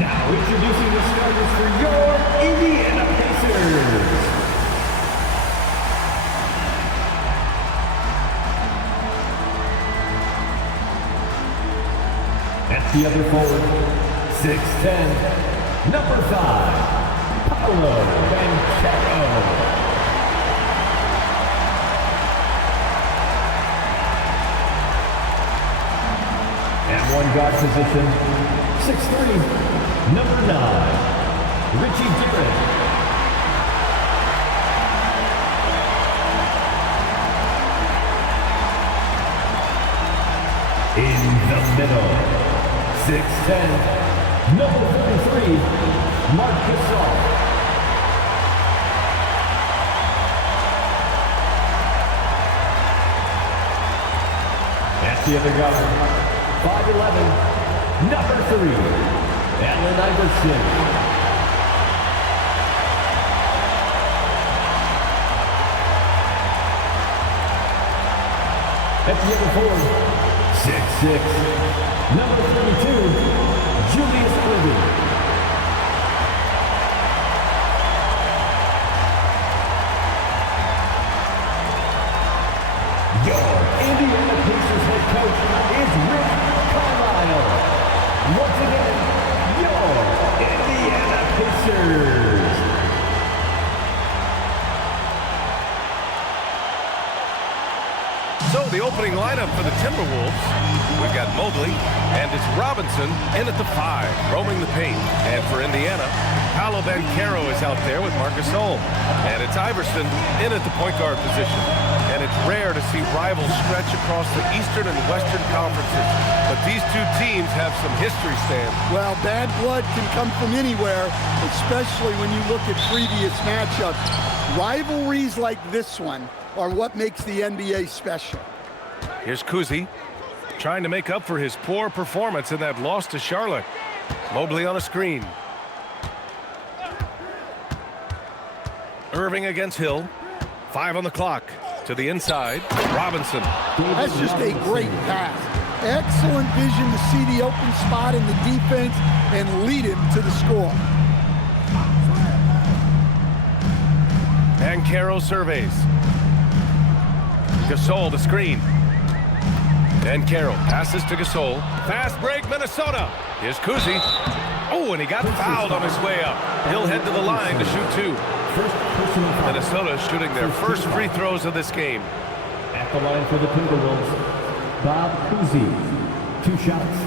Now introducing the starters for your Indiana Pacers. At the other forward, 6'10", number 5, Paolo Banchero. At one guard position, 6'3", number 9, Richie Byrant. In the middle, 6'10", number 33, Marc Gasol. At the other guard, 5'11", number 3, Allen Iverson. At the other forward, 6'6", number 32, Julius Erving. Your Indiana Pacers head coach is Rick Carlisle. Once again, your Indiana Pacers. So the opening lineup for the Timberwolves, we've got Mobley, and it's Robinson in at the 5, roaming the paint. And for Indiana, Paolo Banchero is out there with Marc Gasol. And it's Iverson in at the point guard position. And it's rare to see rivals stretch across the Eastern and Western conferences. But these two teams have some history, Stan. Well, bad blood can come from anywhere, especially when you look at previous matchups. Rivalries like this one are what makes the NBA special. Here's Cousy trying to make up for his poor performance in that loss to Charlotte. Mobley on a screen. Irving against Hill. 5 on the clock. To the inside. Robinson. That's just a great pass. Excellent vision to see the open spot in the defense and lead him to the score. Banchero surveys. Gasol the screen. Banchero passes to Gasol. Fast break, Minnesota. Here's Cousy. Oh, and he got fouled on his way up. He'll head to the line to shoot 2. Minnesota shooting their first free throws of this game. At the line for the Timberwolves, Bob Cousy. 2 shots.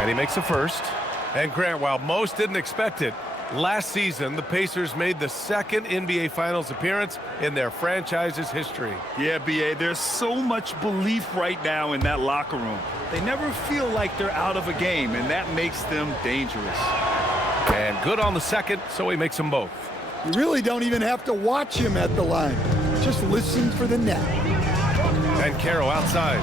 And he makes a first. And Grant, while most didn't expect it, last season the Pacers made the second NBA Finals appearance in their franchise's history. Yeah, B.A., there's so much belief right now in that locker room. They never feel like they're out of a game, and that makes them dangerous. And good on the second, so he makes them both. You really don't even have to watch him at the line. Just listen for the net. Banchero outside.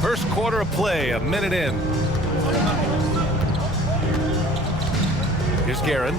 First quarter of play, a minute in. Here's Guerin.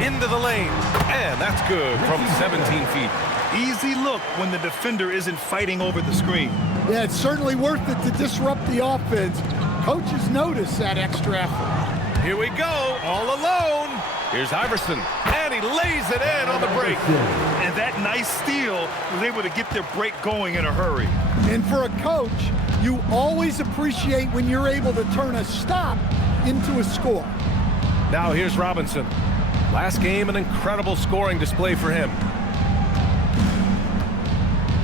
Into the lane. And that's good from 17 feet. Easy look when the defender isn't fighting over the screen. Yeah, it's certainly worth it to disrupt the offense. Coaches notice that extra effort. Here we go, all alone. Here's Iverson, and he lays it in on the break. And that nice steal was able to get their break going in a hurry. And for a coach, you always appreciate when you're able to turn a stop into a score. Now here's Robinson. Last game, an incredible scoring display for him.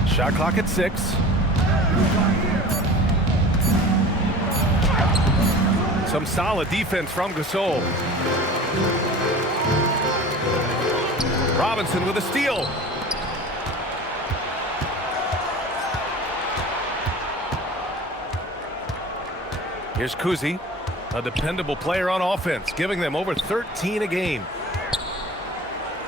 Shot clock at 6. Some solid defense from Gasol. Robinson with a steal. Here's Cousy, a dependable player on offense, giving them over 13 a game.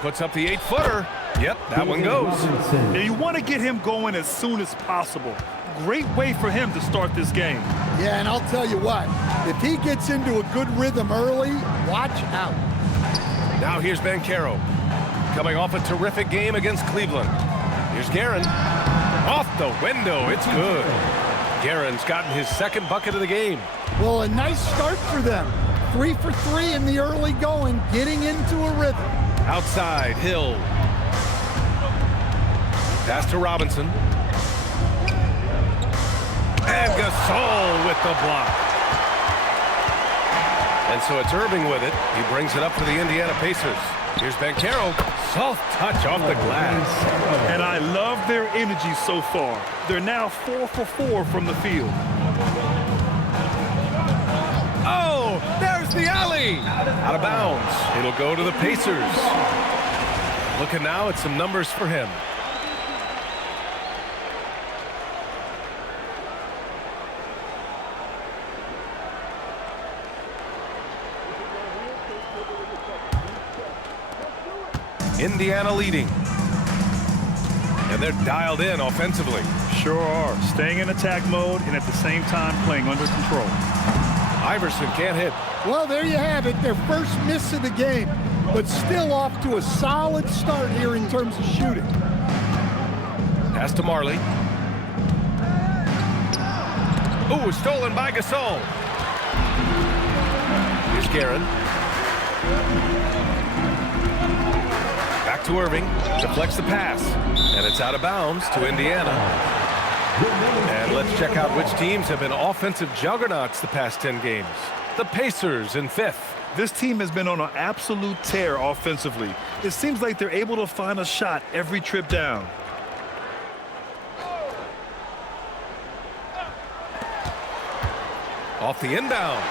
Puts up the 8-footer. Yep, that one goes. Now you want to get him going as soon as possible. great way for him to start this game. Yeah, and I'll tell you what, if he gets into a good rhythm early, watch out. Now here's Banchero, coming off a terrific game against Cleveland. Here's Guerin. Off the window, it's good. Guerin's gotten his second bucket of the game. Well, a nice start for them. 3 for 3 in the early going, getting into a rhythm. Outside, Hill. Pass to Robinson. And Gasol with the block. And so it's Irving with it. He brings it up for the Indiana Pacers. Here's Banchero. Soft touch off the glass. And I love their energy so far. They're now 4 for 4 from the field. Oh, there's the alley. Out of bounds. It'll go to the Pacers. Looking now at some numbers for him. Indiana leading. And they're dialed in offensively. Sure are. Staying in attack mode and at the same time playing under control. Iverson can't hit. Well, there you have it. Their first miss of the game, but still off to a solid start here in terms of shooting. Pass to Marley. Ooh, stolen by Gasol. Here's Guerin. Back to Irving. Deflects the pass. And it's out of bounds to Indiana. And let's check out which teams have been offensive juggernauts the past 10 games. The Pacers in 5th. This team has been on an absolute tear offensively. It seems like they're able to find a shot every trip down. Off the inbound.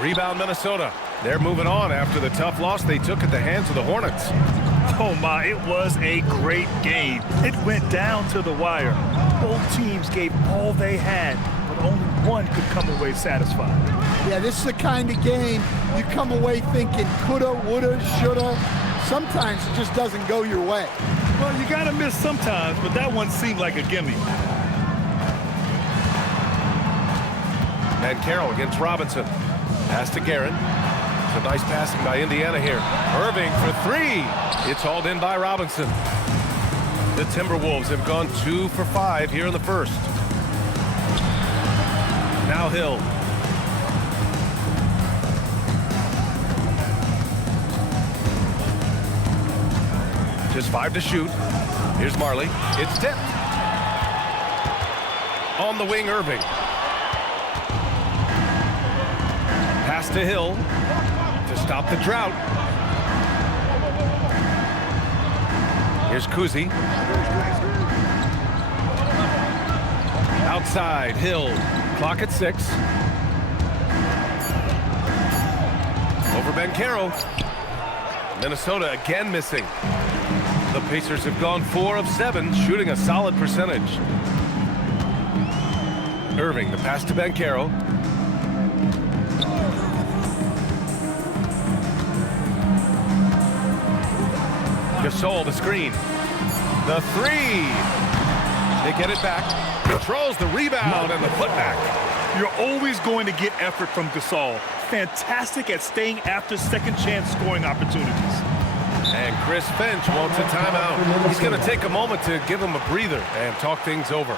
Rebound Minnesota. They're moving on after the tough loss they took at the hands of the Hornets. Oh my, it was a great game. It went down to the wire. Both teams gave all they had, but only one could come away satisfied. Yeah, this is the kind of game you come away thinking coulda, woulda, shoulda. Sometimes it just doesn't go your way. Well, you gotta miss sometimes, but that one seemed like a gimme. Banchero against Robinson. Pass to Guerin. Some nice passing by Indiana here. Irving for 3. It's hauled in by Robinson. The Timberwolves have gone 2 for 5 here in the first. Now Hill. Just 5 to shoot. Here's Marley. It's tipped. On the wing, Irving. Pass to Hill to stop the drought. Here's Cousy. Outside, Hill. Clock at 6. Over Banchero. Minnesota again missing. The Pacers have gone 4 of 7, shooting a solid percentage. Irving, the pass to Banchero. Gasol, the screen. The 3. They get it back. Controls the rebound and the putback. You're always going to get effort from Gasol. Fantastic at staying after second chance scoring opportunities. And Chris Finch wants a timeout. He's going to take a moment to give him a breather and talk things over.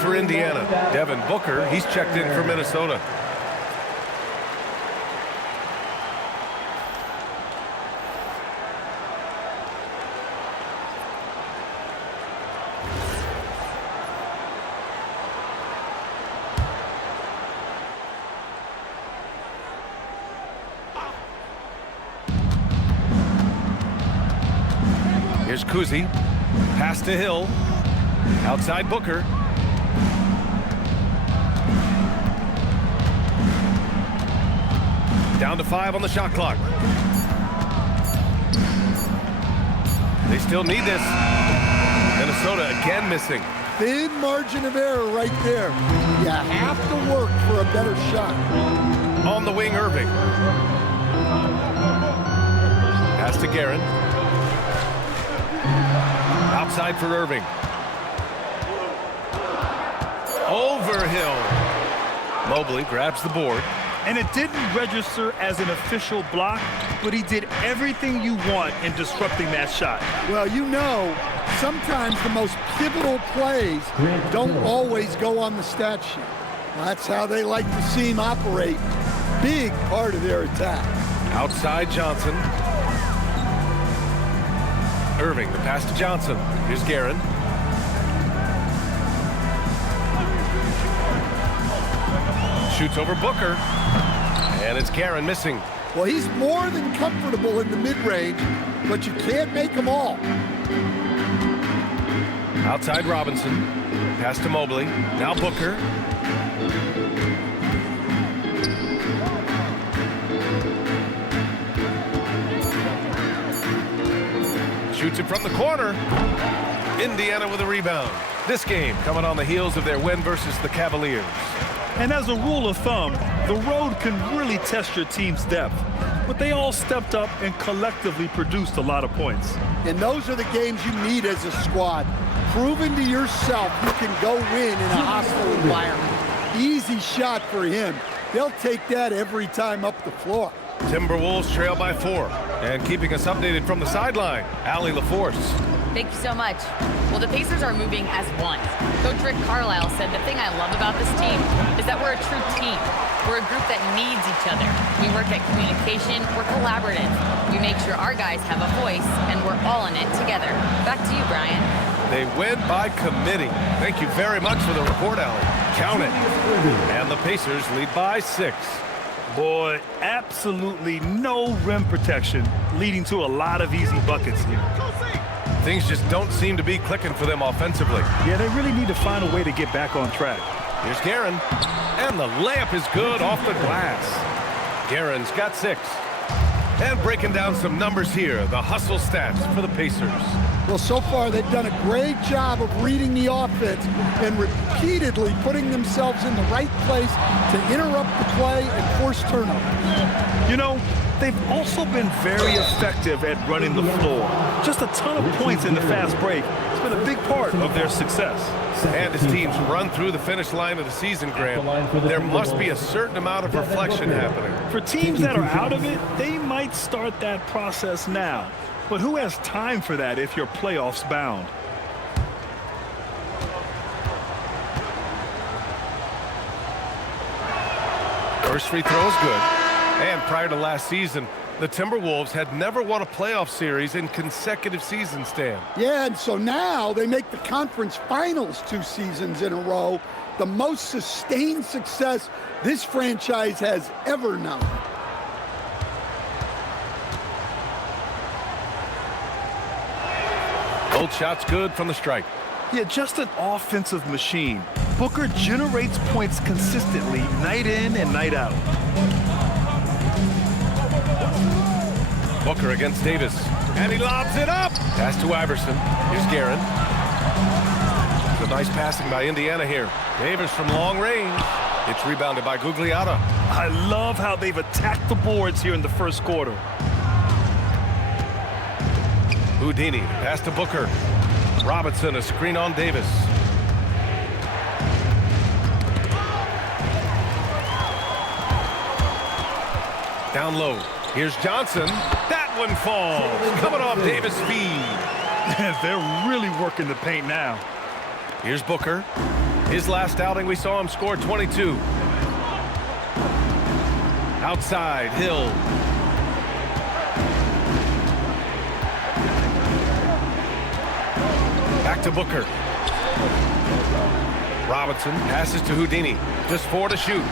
for Indiana. Devin Booker, he's checked in for Minnesota. Here's Cousy. Pass to Hill. Outside Booker. Down to 5 on the shot clock. They still need this. Minnesota again missing. Thin margin of error right there. You have to work for a better shot. On the wing, Irving. Pass to Guerin. Outside for Irving. Over Hill. Mobley grabs the board. And it didn't register as an official block, but he did everything you want in disrupting that shot. Well, you know, sometimes the most pivotal plays don't always go on the stat sheet. That's how they like to see him operate. Big part of their attack. Outside Johnson. Irving, the pass to Johnson. Here's Guerin. Shoots over Booker. And it's Guerin missing. Well, he's more than comfortable in the mid-range, but you can't make them all. Outside Robinson. Pass to Mobley. Now Booker. Shoots it from the corner. Indiana with a rebound. This game coming on the heels of their win versus the Cavaliers. And as a rule of thumb, the road can really test your team's depth. But they all stepped up and collectively produced a lot of points. And those are the games you need as a squad. Proving to yourself you can go win in a hostile environment. Easy shot for him. They'll take that every time up the floor. Timberwolves trail by 4. And keeping us updated from the sideline, Allie LaForce. Thank you so much. Well, the Pacers are moving as one. Coach Rick Carlisle said the thing I love about this team is that we're a true team. We're a group that needs each other. We work at communication, we're collaborative. We make sure our guys have a voice, and we're all in it together. Back to you, Brian. They win by committee. Thank you very much for the report, Allie. Count it. And the Pacers lead by 6. Boy, absolutely no rim protection, leading to a lot of easy buckets here. Things just don't seem to be clicking for them offensively. Yeah, they really need to find a way to get back on track. Here's Guerin. And the layup is good off the glass. Guerin's got 6. And breaking down some numbers here, the hustle stats for the Pacers. Well, so far they've done a great job of reading the offense and repeatedly putting themselves in the right place to interrupt the play and force turnovers. You know, they've also been very effective at running the floor. Just a ton of points in the fast break. It's been a big part of their success. And as teams run through the finish line of the season, Graham, there must be a certain amount of reflection happening. For teams that are out of it, they might start that process now. But who has time for that if you're playoffs bound? First free throw is good. And prior to last season, the Timberwolves had never won a playoff series in consecutive seasons, Stan. Yeah, and so now they make the conference finals 2 seasons in a row, the most sustained success this franchise has ever known. Both shots good from the strike. Yeah, just an offensive machine. Booker generates points consistently, night in and night out. Booker against Davis. And he lobs it up. Pass to Iverson. Here's Guerin. Good nice passing by Indiana here. Davis from long range. It's rebounded by Gugliotta. I love how they've attacked the boards here in the first quarter. Houdini, pass to Booker. Robinson, a screen on Davis. Down low. Here's Johnson. That one falls. Coming off Davis' feed. They're really working the paint now. Here's Booker. His last outing, we saw him score 22. Outside, Hill. Back to Booker. Robinson passes to Houdini. Just 4 to shoot.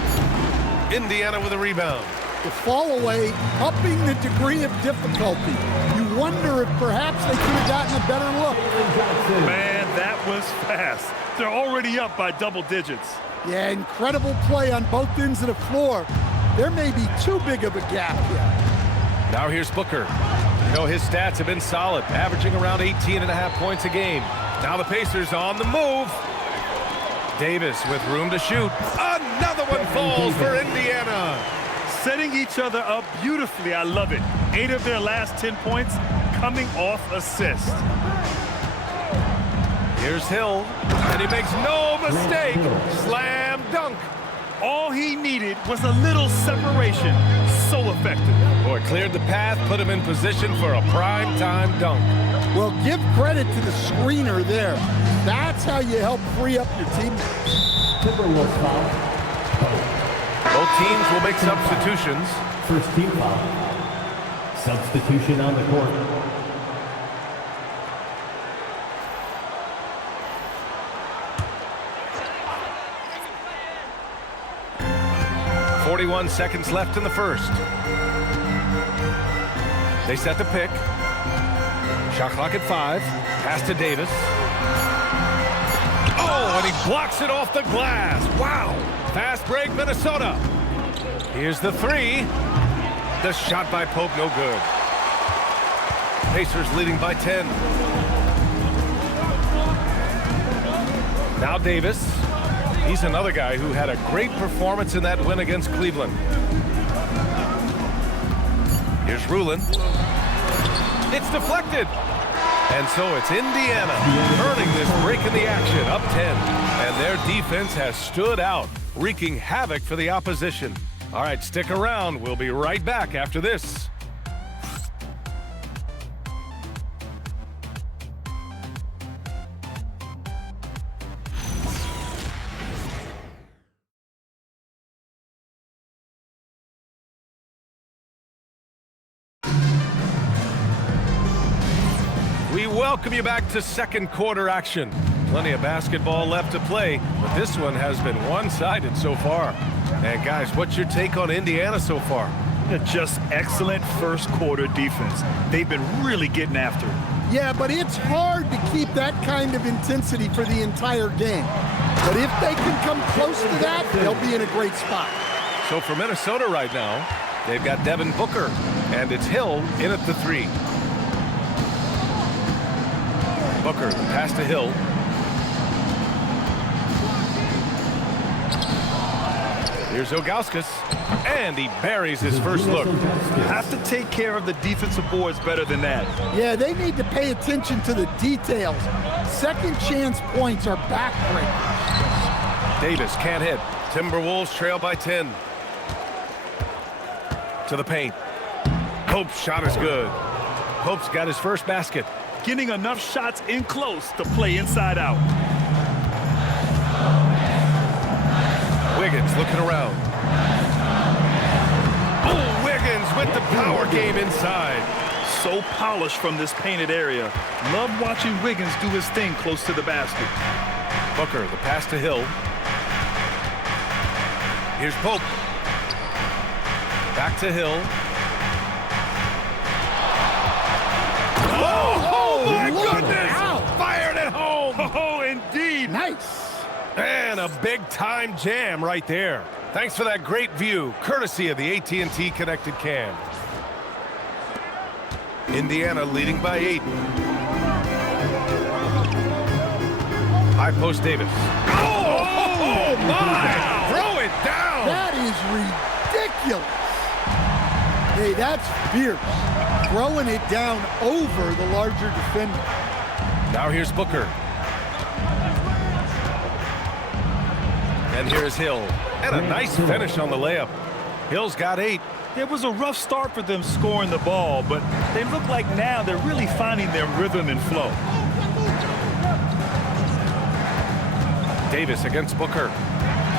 Indiana with a rebound. The fall away, upping the degree of difficulty. You wonder if perhaps they could have gotten a better look. Man, that was fast. They're already up by double digits. Yeah, incredible play on both ends of the floor. There may be too big of a gap here. Now here's Booker. You know, his stats have been solid, averaging around 18.5 points a game. Now the Pacers on the move. Davis with room to shoot. Another one falls for Indiana. Setting each other up beautifully. I love it. 8 of their last 10 points coming off assists. Here's Hill, and he makes no mistake. Slam dunk. All he needed was a little separation. So effective. Boy, cleared the path, put him in position for a prime-time dunk. Well, give credit to the screener there. That's how you help free up your teammates. Timberwolves foul. Both teams will make substitutions. First team foul. Substitution on the court. 41 seconds left in the first. They set the pick. Shot clock at 5. Pass to Davis. Oh, and he blocks it off the glass. Wow. Fast break, Minnesota. Here's the 3. The shot by Pope, no good. Pacers leading by 10. Now Davis. He's another guy who had a great performance in that win against Cleveland. Here's Rulin. It's deflected. And so it's Indiana earning this break in the action, up 10. And their defense has stood out, wreaking havoc for the opposition. All right, stick around. We'll be right back after this. We welcome you back to second quarter action. Plenty of basketball left to play, but this one has been one-sided so far. And guys, what's your take on Indiana so far? Just excellent first quarter defense. They've been really getting after it. Yeah, but it's hard to keep that kind of intensity for the entire game. But if they can come close to that, they'll be in a great spot. So for Minnesota right now, they've got Devin Booker, and it's Hill in at the 3. Booker, pass to Hill. Here's Ilgauskas, and he buries his first look. You have to take care of the defensive boards better than that. Yeah, they need to pay attention to the details. Second chance points are backbreakers. Davis can't hit. Timberwolves trail by 10. To the paint. Pope's shot is good. Pope's got his first basket. Getting enough shots in close to play inside out. Wiggins looking around. Oh, Wiggins with the power game inside. So polished from this painted area. Love watching Wiggins do his thing close to the basket. Booker, the pass to Hill. Here's Pope. Back to Hill. Oh my goodness! Fired at home! Oh, indeed. Nice. And a big-time jam right there. Thanks for that great view, courtesy of the AT&T Connected Cam. Indiana leading by 8. High post Davis. Oh my! Throw it down! That is ridiculous. Hey, that's fierce. Throwing it down over the larger defender. Now here's Booker. And here's Hill. And a nice finish on the layup. Hill's got 8. It was a rough start for them scoring the ball, but they look like now they're really finding their rhythm and flow. Davis against Booker.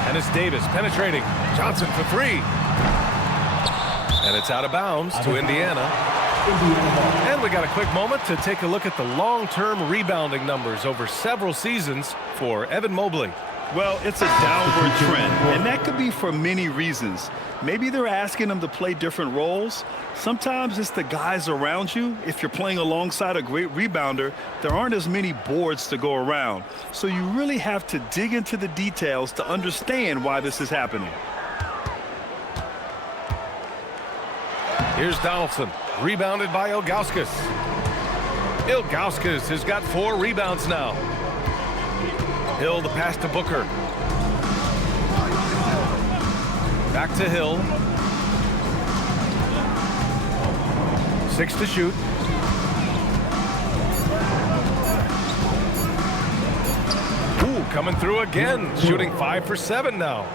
And it's Davis penetrating. Johnson for three. And it's out of bounds to Indiana. And we got a quick moment to take a look at the long-term rebounding numbers over several seasons for Evan Mobley. Well, it's a downward trend, and that could be for many reasons. Maybe they're asking him to play different roles. Sometimes it's the guys around you. If you're playing alongside a great rebounder, there aren't as many boards to go around. So you really have to dig into the details to understand why this is happening. Here's Donaldson, rebounded by Ilgauskas. Ilgauskas has got 4 rebounds now. Hill, the pass to Booker. Back to Hill. 6 to shoot. Ooh, coming through again, shooting 5 for 7 now.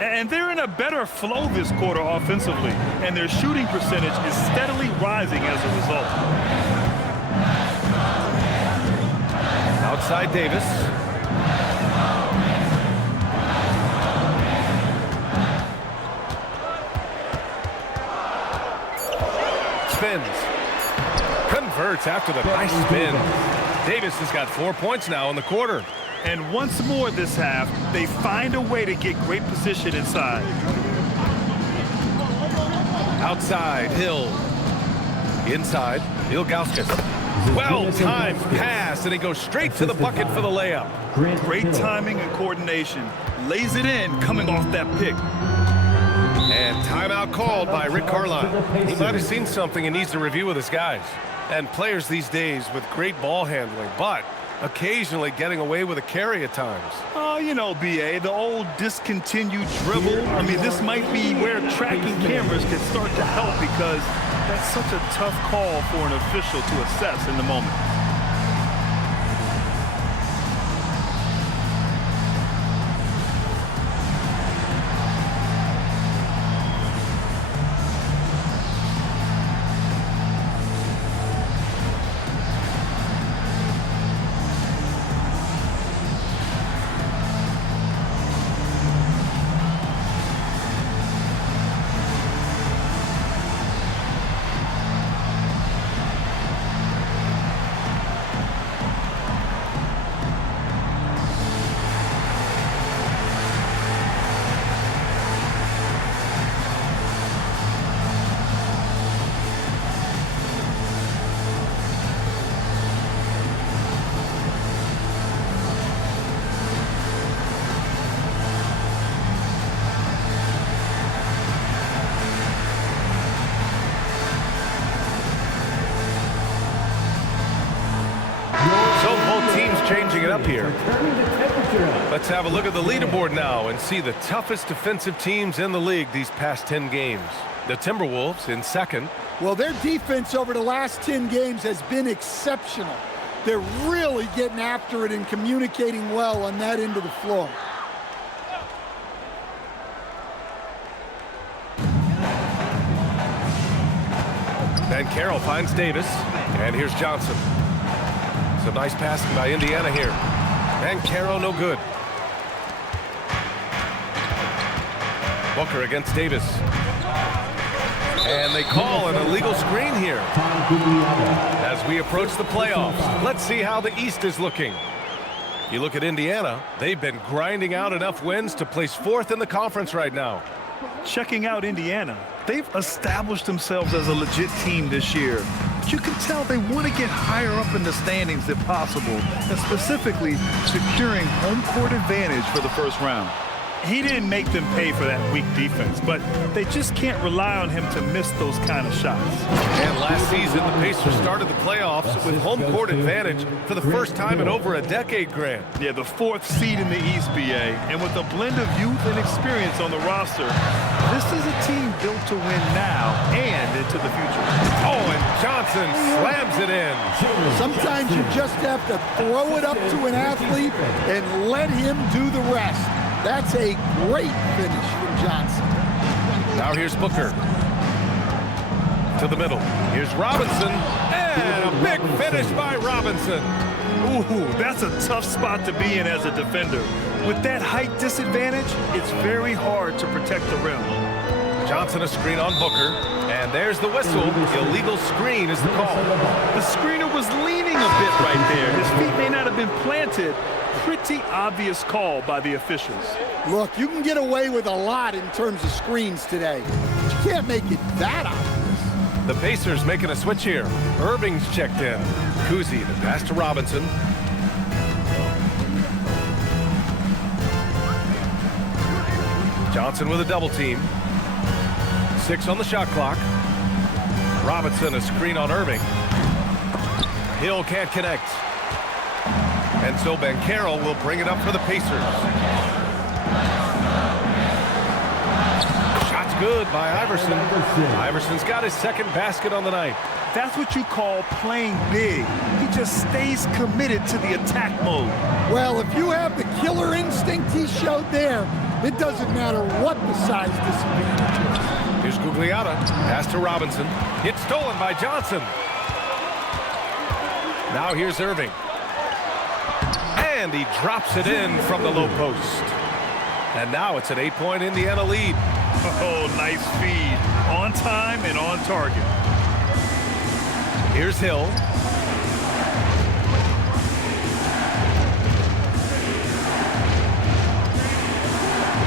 And they're in a better flow this quarter offensively, and their shooting percentage is steadily rising as a result. Outside Davis. Spins. Converts after the nice spin. Davis has got 4 points now in the quarter. And once more this half, they find a way to get great position inside. Outside, Hill. Inside, Ilgauskas. Well-timed pass, and he goes straight to the bucket for the layup. Great timing and coordination. Lays it in coming off that pick. And timeout called by Rick Carlisle. He might have seen something and needs to review with his guys. And players these days with great ball handling, but occasionally getting away with a carry at times. Oh, you know, B.A., the old discontinued dribble. I mean, this might be where tracking cameras can start to help because that's such a tough call for an official to assess in the moment. Changing it up here. Let's have a look at the leaderboard now and see the toughest defensive teams in the league these past 10 games. The Timberwolves in second. Well, their defense over the last 10 games has been exceptional. They're really getting after it and communicating well on that end of the floor. Van Carroll finds Davis, and here's Johnson. Some nice passing by Indiana here. Van Carroll no good. Booker against Davis. And they call an illegal screen here. As we approach the playoffs, let's see how the East is looking. You look at Indiana, they've been grinding out enough wins to place 4th in the conference right now. Checking out Indiana, they've established themselves as a legit team this year. But you can tell they want to get higher up in the standings if possible, and specifically securing home court advantage for the first round. He didn't make them pay for that weak defense, but they just can't rely on him to miss those kind of shots. And last season, the Pacers started the playoffs with home court advantage for the first time in over a decade, Grant. Yeah, the 4th seed in the East, BA. And with a blend of youth and experience on the roster, this is a team built to win now and into the future. Oh, and Johnson slams it in. Sometimes you just have to throw it up to an athlete and let him do the rest. That's a great finish from Johnson. Now here's Booker. To the middle. Here's Robinson. And a big finish by Robinson. Ooh, that's a tough spot to be in as a defender. With that height disadvantage, it's very hard to protect the rim. Johnson a screen on Booker. And there's the whistle. Illegal screen is the call. The screener was leaning a bit right there. His feet may not have been planted. Pretty obvious call by the officials. Look, you can get away with a lot in terms of screens today. But you can't make it that obvious. The Pacers making a switch here. Irving's checked in. Cousy, the pass to Robinson. Johnson with a double team. 6 on the shot clock. Robinson a screen on Irving. Hill can't connect. And so Banchero will bring it up for the Pacers. Shot's good by Iverson. Iverson's got his second basket on the night. That's what you call playing big. He just stays committed to the attack mode. Well, if you have the killer instinct he showed there, it doesn't matter what the size disadvantage is. Here's Gugliotta. Pass to Robinson. It's stolen by Johnson. Now here's Irving. And he drops it in from the low post. And now it's an 8-point Indiana lead. Oh, nice feed. On time and on target. Here's Hill.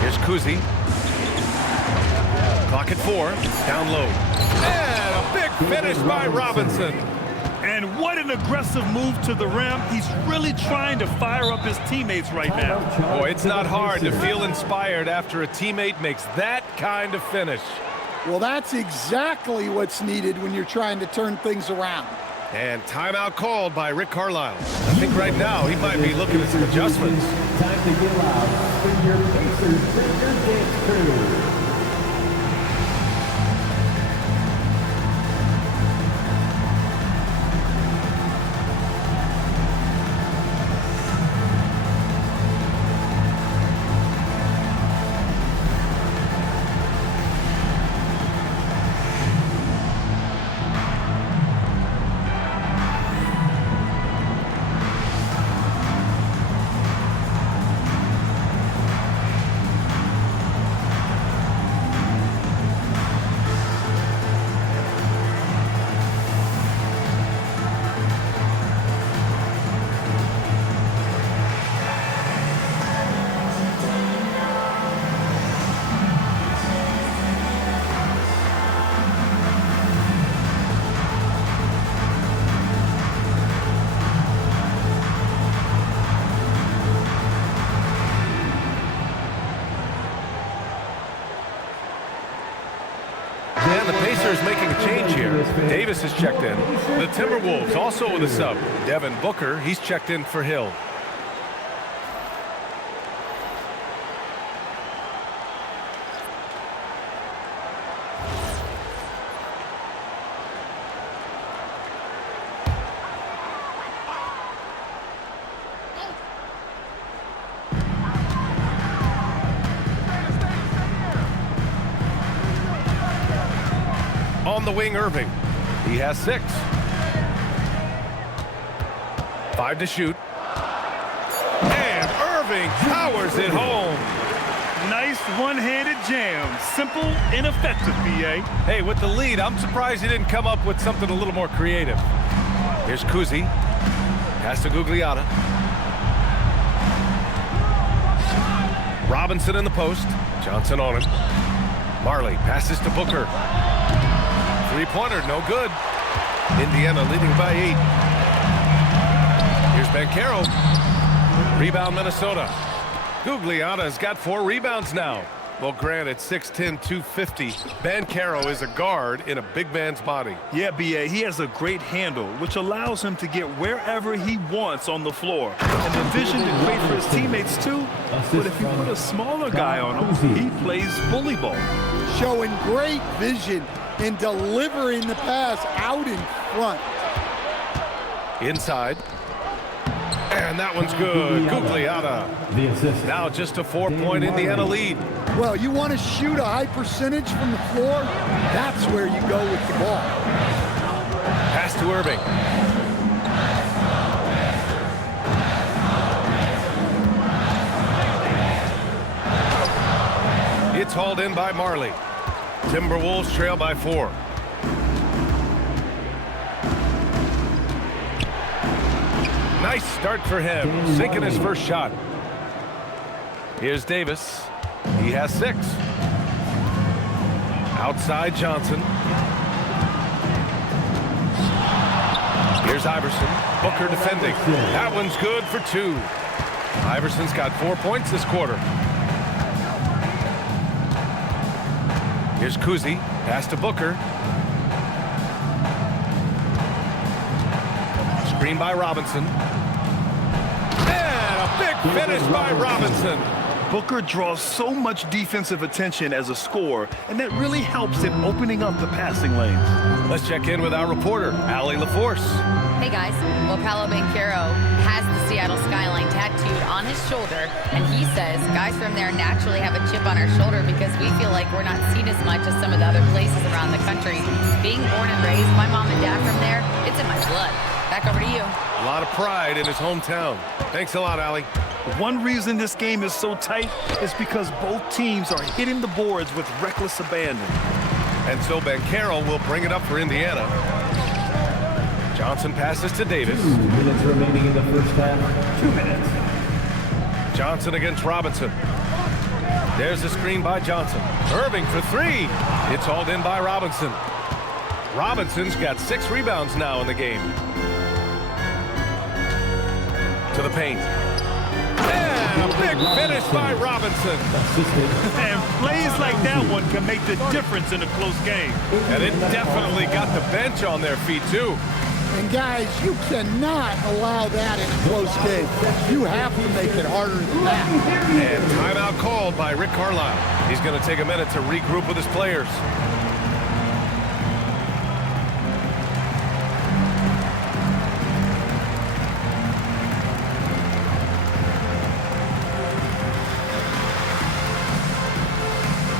Here's Cousy. Clock at 4. Down low. And a big finish by Robinson. And what an aggressive move to the rim. He's really trying to fire up his teammates right now. Boy, it's not hard to feel inspired after a teammate makes that kind of finish. Well, that's exactly what's needed when you're trying to turn things around. And timeout called by Rick Carlisle. I think right now he might be looking at some adjustments. Time to get loud. Bring your Pacers, bring your dance crew. And the Pacers making a change here. Davis is checked in. The Timberwolves also with a sub. Devin Booker, he's checked in for Hill. On the wing, Irving. He has 6. 5 to shoot. And Irving powers it home. Nice one-handed jam. Simple and effective, B.A. Hey, with the lead, I'm surprised he didn't come up with something a little more creative. Here's Cousy. Pass to Gugliotta. Robinson in the post. Johnson on him. Marley passes to Booker. Three-pointer, no good. Indiana leading by 8. Here's Banchero. Rebound, Minnesota. Gugliotta's got 4 rebounds now. Well, granted, 6'10", 250. Banchero is a guard in a big man's body. Yeah, B.A., he has a great handle, which allows him to get wherever he wants on the floor. And the vision to create for his teammates, too. But if you put a smaller guy on him, he plays bully ball. Showing great vision in delivering the pass out in front. Inside. And that one's good. Gugliotta. The assist. Now just a 4-point Indiana lead. Well, you want to shoot a high percentage from the floor? That's where you go with the ball. Pass to Irving. It's hauled in by Marley. Timberwolves trail by 4. Nice start for him, sinking his first shot. Here's Davis. He has 6. Outside Johnson. Here's Iverson. Booker defending. That one's good for 2. Iverson's got 4 points this quarter. Here's Cousy. Pass to Booker. Screen by Robinson. And a big finish by Robinson. Booker draws so much defensive attention as a scorer, and that really helps in opening up the passing lanes. Let's check in with our reporter, Allie LaForce. Hey guys, well, Paolo Banchero has the Seattle skyline tattooed on his shoulder, and he says guys from there naturally have a chip on our shoulder because we feel like we're not seen as much as some of the other places around the country. Being born and raised, my mom and dad from there, it's in my blood. Back over to you. A lot of pride in his hometown. Thanks a lot, Allie. One reason this game is so tight is because both teams are hitting the boards with reckless abandon. And so Banchero will bring it up for Indiana. Johnson passes to Davis. 2 minutes remaining in the first half. 2 minutes. Johnson against Robinson. There's the screen by Johnson. Irving for 3. It's hauled in by Robinson. Robinson's got 6 rebounds now in the game. To the paint. And a big finish by Robinson. And plays like that one can make the difference in a close game. And it definitely got the bench on their feet, too. And guys, you cannot allow that in a close game. You have to make it harder than that. And timeout called by Rick Carlisle. He's going to take a minute to regroup with his players.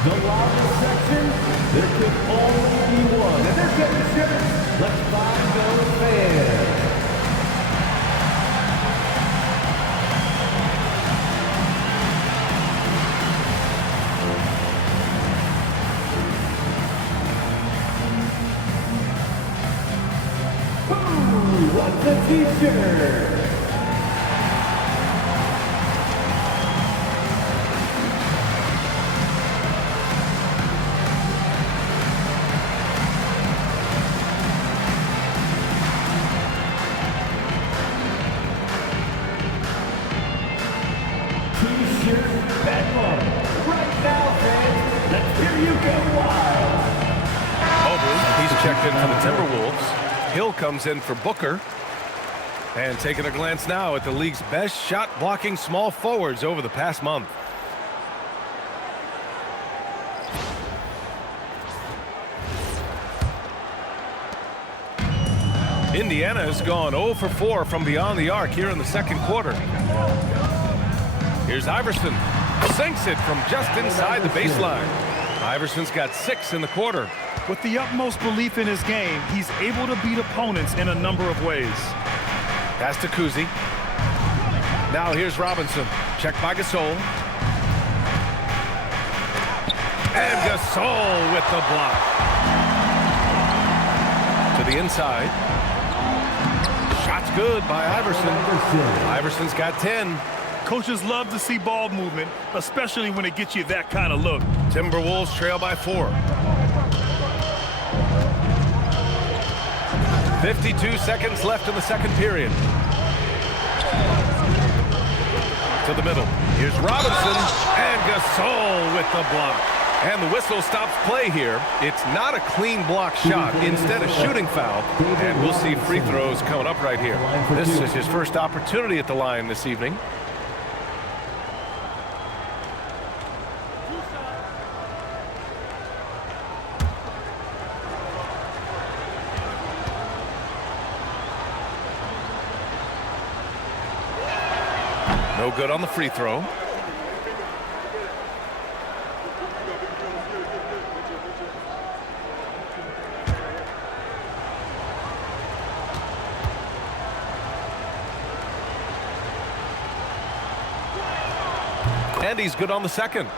The loudest section, there can only be one. And they're getting shivers. Let's find those fans. Who wants a t-shirt? Checked in for the Timberwolves. Hill comes in for Booker. And taking a glance now at the league's best shot-blocking small forwards over the past month. Indiana has gone 0 for 4 from beyond the arc here in the second quarter. Here's Iverson. Sinks it from just inside the baseline. Iverson's got 6 in the quarter. With the utmost belief in his game, he's able to beat opponents in a number of ways. Pass to Cousy. Now here's Robinson. Checked by Gasol. And Gasol with the block. To the inside. Shot's good by Iverson. Iverson's got 10. Coaches love to see ball movement, especially when it gets you that kind of look. Timberwolves trail by 4. 52 seconds left in the second period. To the middle. Here's Robinson and Gasol with the block. And the whistle stops play here. It's not a clean block shot, instead a shooting foul. And we'll see free throws coming up right here. This is his first opportunity at the line this evening. No good on the free throw. And he's good on the second.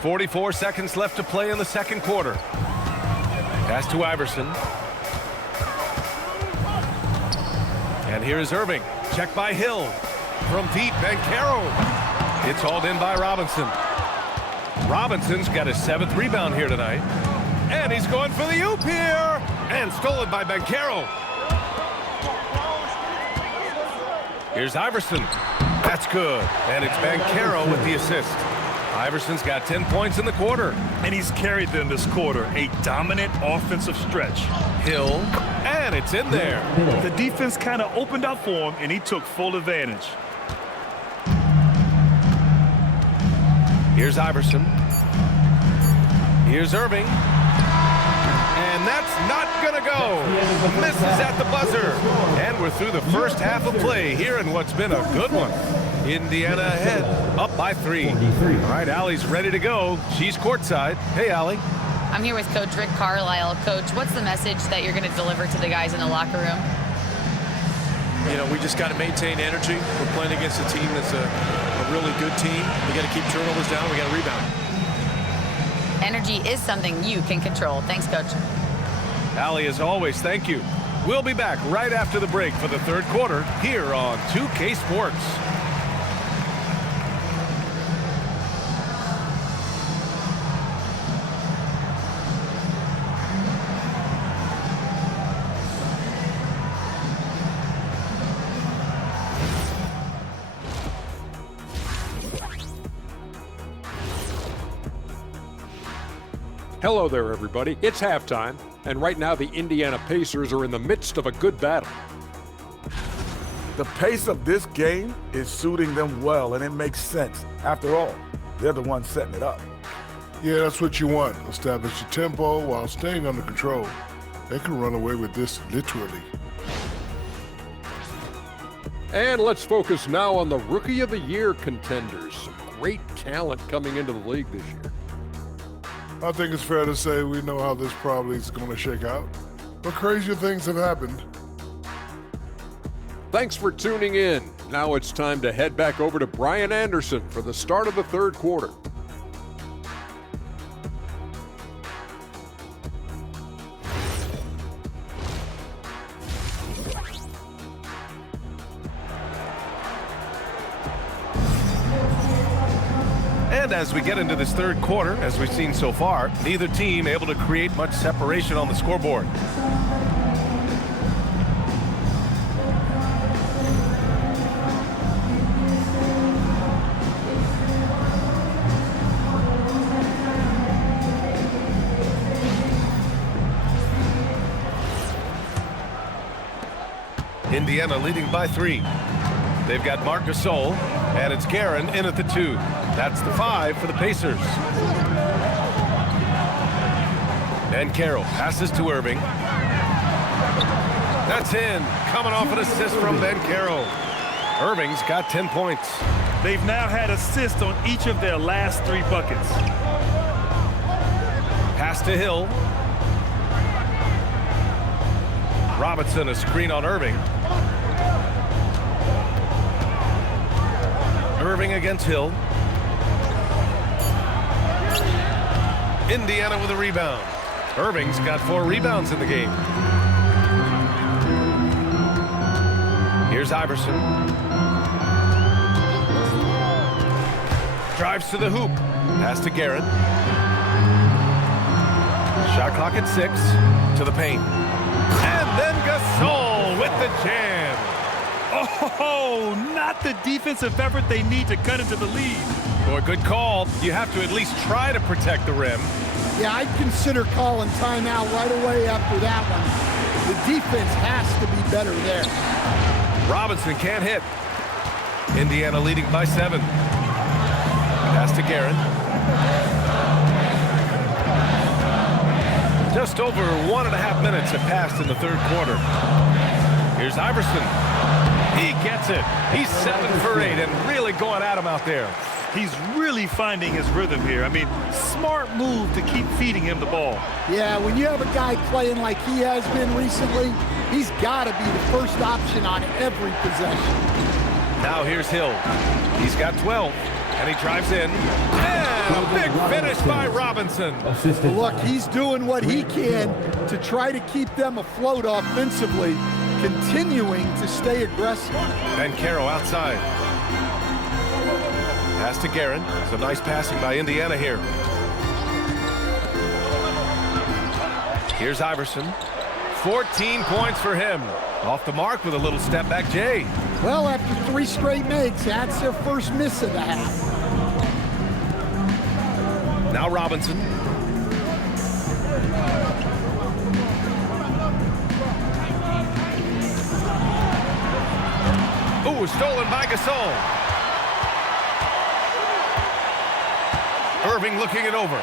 44 seconds left to play in the second quarter. Pass to Iverson. And here is Irving. Check by Hill. From deep, Banchero. It's hauled in by Robinson. Robinson's got his 7th rebound here tonight. And he's going for the oop here. And stolen by Banchero. Here's Iverson. That's good. And it's Banchero with the assist. Iverson's got 10 points in the quarter. And he's carried them this quarter. A dominant offensive stretch. Hill. And it's in there. The defense kind of opened up for him, and he took full advantage. Here's Iverson. Here's Irving. And that's not going to go. Misses at the buzzer. And we're through the first half of play here in what's been a good one. Indiana ahead, up by 3. All right, Allie's ready to go. She's courtside. Hey, Allie. I'm here with Coach Rick Carlisle. Coach, what's the message that you're going to deliver to the guys in the locker room? You know, we just got to maintain energy. We're playing against a team that's a really good team. We got to keep turnovers down. We got to rebound. Energy is something you can control. Thanks, Coach. Allie, as always, thank you. We'll be back right after the break for the third quarter here on 2K Sports. Hello there, everybody. It's halftime, and right now the Indiana Pacers are in the midst of a good battle. The pace of this game is suiting them well, and it makes sense. After all, they're the ones setting it up. Yeah, that's what you want. Establish your tempo while staying under control. They can run away with this literally. And let's focus now on the Rookie of the Year contenders. Some great talent coming into the league this year. I think it's fair to say we know how this probably is going to shake out. But crazier things have happened. Thanks for tuning in. Now it's time to head back over to Brian Anderson for the start of the third quarter. And as we get into this third quarter, as we've seen so far, neither team able to create much separation on the scoreboard. Indiana leading by 3. They've got Marc Gasol, and it's Guerin in at the 2. That's the 5 for the Pacers. Banchero passes to Irving. That's in. Coming off an assist from Banchero. Irving's got 10 points. They've now had assists on each of their last 3 buckets. Pass to Hill. Robinson, a screen on Irving. Irving against Hill. Indiana with a rebound. Irving's got 4 rebounds in the game. Here's Iverson. Drives to the hoop. Pass to Guerin. Shot clock at 6. To the paint. And then Gasol with the jam. Oh, not the defensive effort they need to cut into the lead. Boy, good call. You have to at least try to protect the rim. Yeah, I'd consider calling timeout right away after that one. The defense has to be better there. Robinson can't hit. Indiana leading by 7. Pass to Guerin. Just over 1.5 minutes have passed in the third quarter. Here's Iverson. He gets it. He's 7 for 8 and really going at him out there. He's really finding his rhythm here. I mean, smart move to keep feeding him the ball. Yeah, when you have a guy playing like he has been recently, he's got to be the first option on every possession. Now here's Hill. He's got 12, and he drives in. And And a big finish by Robinson. Look, he's doing what he can to try to keep them afloat offensively, continuing to stay aggressive. Banchero outside. Pass to Guerin. Some nice passing by Indiana here. Here's Iverson. 14 points for him. Off the mark with a little step back, Jay. Well, after 3 straight makes, that's their first miss of the half. Now Robinson. Ooh, stolen by Gasol. Irving looking it over.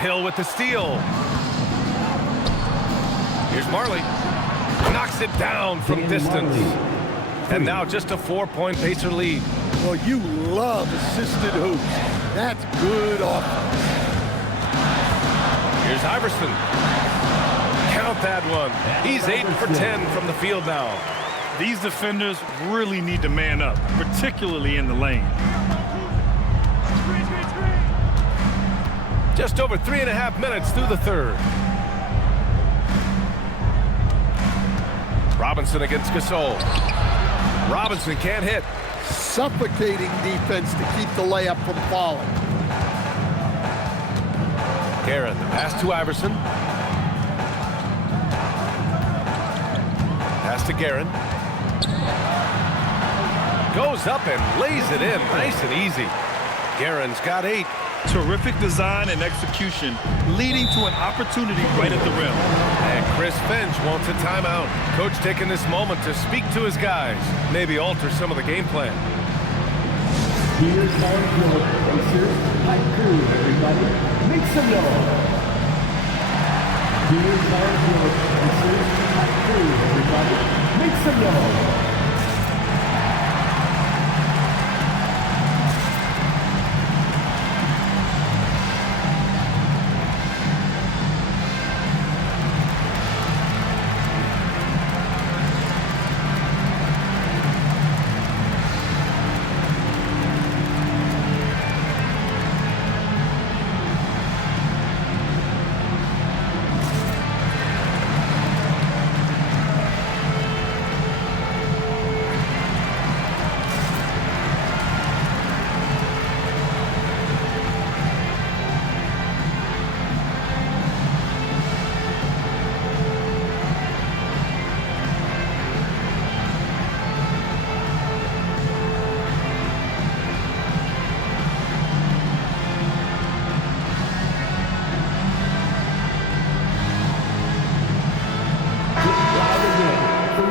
Hill with the steal. Here's Marley. Knocks it down from distance. And now just a 4-point Pacer lead. Well, you love assisted hoops. That's good offense. Here's Iverson. Count that one. He's 8 for 10 from the field now. These defenders really need to man up, particularly in the lane. Just over 3.5 minutes through the third. Robinson against Gasol. Robinson can't hit. Suffocating defense to keep the layup from falling. Guerin, the pass to Iverson. Pass to Guerin. Goes up and lays it in nice and easy. Guerin's got 8. Terrific design and execution, leading to an opportunity right at the rim. And Chris Finch wants a timeout. Coach taking this moment to speak to his guys, maybe alter some of the game plan. Here's our Pacers. High crew, everybody. Make some noise. Here's our Pacers. High crew, everybody. Make some noise.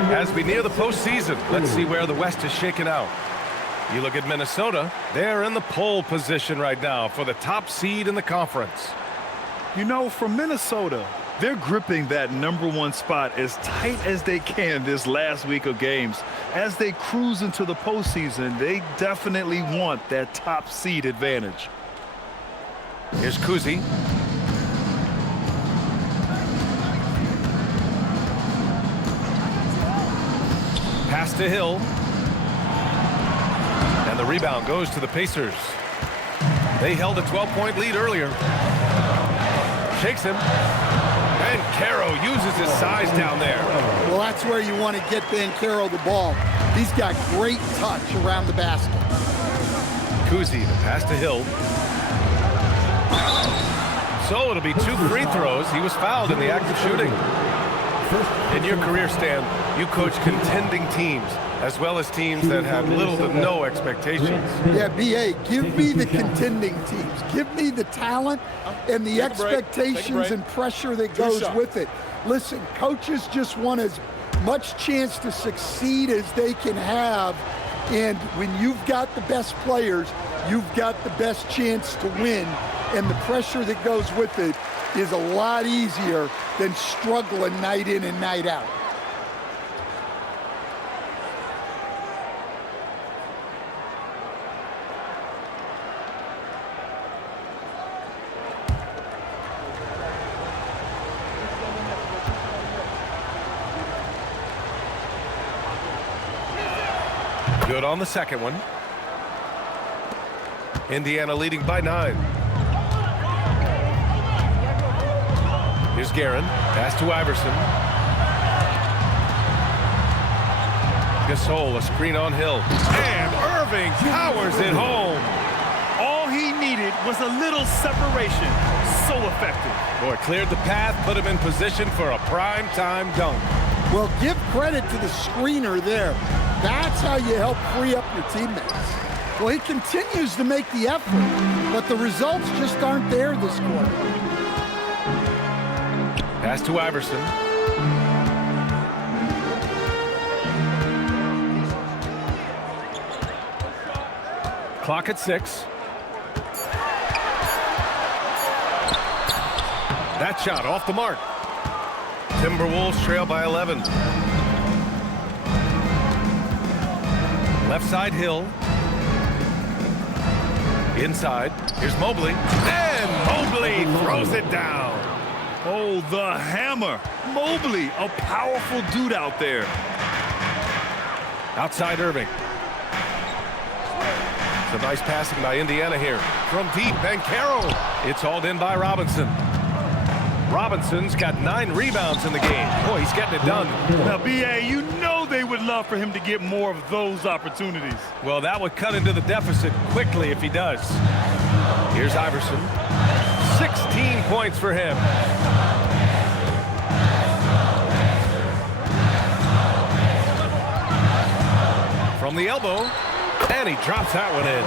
As we near the postseason, let's see where the West is shaken out. You look at Minnesota, they're in the pole position right now for the top seed in the conference. You know, for Minnesota, they're gripping that #1 spot as tight as they can this last week of games. As they cruise into the postseason, they definitely want that top seed advantage. Here's Cousy. Pass to Hill. And the rebound goes to the Pacers. They held a 12-point lead earlier. Shakes him. And Banchero uses his size down there. Well, that's where you want to get Banchero the ball. He's got great touch around the basket. Cousy, the pass to Hill. So it'll be 2 free throws. He was fouled in the act of shooting. In your career, Stan, you coach contending teams as well as teams that have little to no expectations. Yeah, B.A., give me the contending teams. Give me the talent and the expectations and pressure that goes with it. Listen, coaches just want as much chance to succeed as they can have. And when you've got the best players, you've got the best chance to win. And the pressure that goes with it is a lot easier than struggling night in and night out. Good on the second one. Indiana leading by 9. Here's Guerin. Pass to Iverson. Gasol, a screen on Hill. And Irving powers it home. All he needed was a little separation. So effective. Boy, cleared the path, put him in position for a prime-time dunk. Well, give credit to the screener there. That's how you help free up your teammates. Well, he continues to make the effort, but the results just aren't there this quarter. Pass to Iverson. Clock at 6. That shot off the mark. Timberwolves trail by 11. Left side Hill. Inside. Here's Mobley. And Mobley throws it down. Oh, the hammer. Mobley, a powerful dude out there. Outside Irving. Some nice passing by Indiana here. From deep, Banchero. It's hauled in by Robinson. Robinson's got 9 rebounds in the game. Boy, he's getting it done. Now, B.A., you know they would love for him to get more of those opportunities. Well, that would cut into the deficit quickly if he does. Here's Iverson. 16 points for him. From the elbow, and he drops that one in.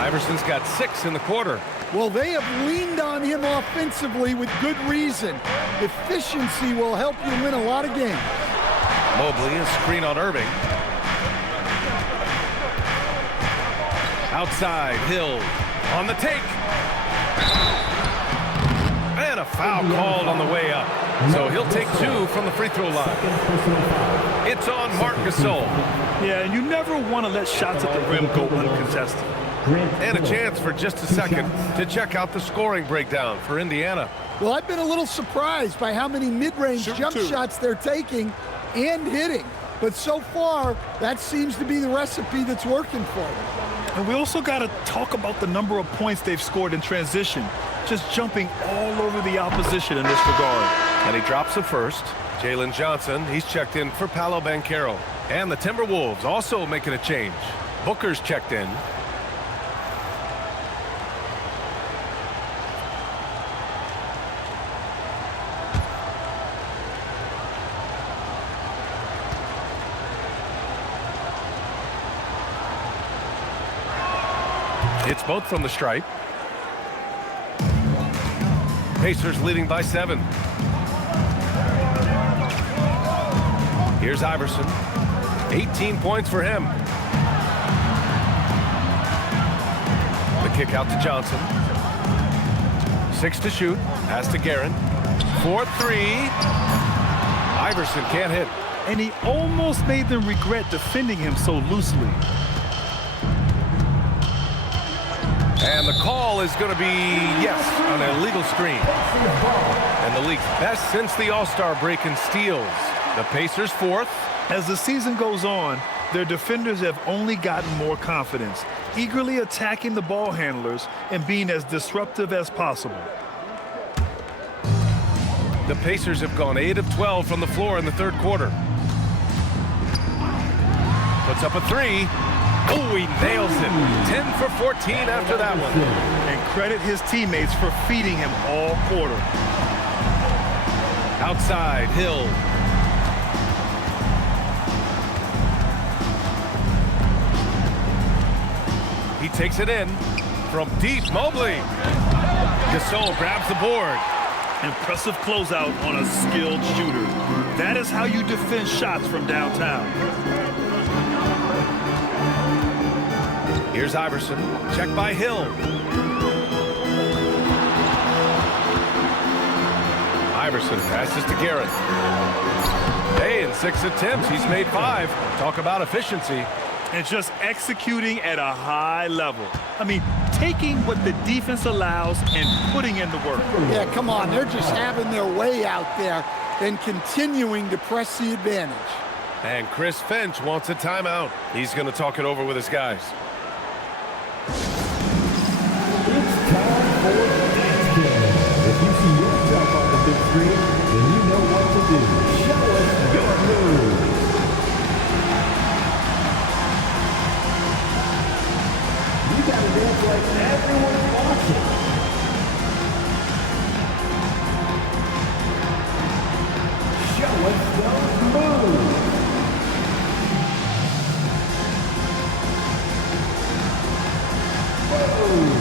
Iverson's got 6 in the quarter. Well, they have leaned on him offensively with good reason. Efficiency will help you win a lot of games. Mobley, a screen on Irving. Outside, Hill on the take. And a foul called on the way up. So he'll take 2 from the free throw line. It's on Marc Gasol. Yeah, and you never want to let shots at the rim go uncontested. And a chance for just a second to check out the scoring breakdown for Indiana. Well, I've been a little surprised by how many mid-range jump shots they're taking and hitting. But so far, that seems to be the recipe that's working for them. And we also got to talk about the number of points they've scored in transition. Just jumping all over the opposition in this regard. And he drops the first. Jalen Johnson, he's checked in for Paolo Banchero. And the Timberwolves also making a change. Booker's checked in. It's both from the stripe. Pacers leading by 7. Here's Iverson. 18 points for him. The kick out to Johnson. 6 to shoot. Pass to Guerin. 4-3. Iverson can't hit. And he almost made them regret defending him so loosely. And the call is going to be, yes, an illegal screen. And the league's best since the All-Star break in steals. The Pacers 4th. As the season goes on, their defenders have only gotten more confidence, eagerly attacking the ball handlers and being as disruptive as possible. The Pacers have gone 8 of 12 from the floor in the third quarter. Puts up a 3. Oh, he nails it. 10 for 14 after that one. And credit his teammates for feeding him all quarter. Outside, Hill. He takes it in from deep. Mobley. Gasol grabs the board. Impressive closeout on a skilled shooter. That is how you defend shots from downtown. Here's Iverson. Check by Hill. Iverson passes to Guerin. Hey, in 6 attempts, he's made 5. Talk about efficiency. And just executing at a high level. I mean, taking what the defense allows and putting in the work. Yeah, come on. They're just having their way out there and continuing to press the advantage. And Chris Finch wants a timeout. He's going to talk it over with his guys. It's time for Dance Game. If you see yourself on the big screen, then you know what to do. Show us your moves. You gotta dance like everyone's watching. Show us those moves. Whoa.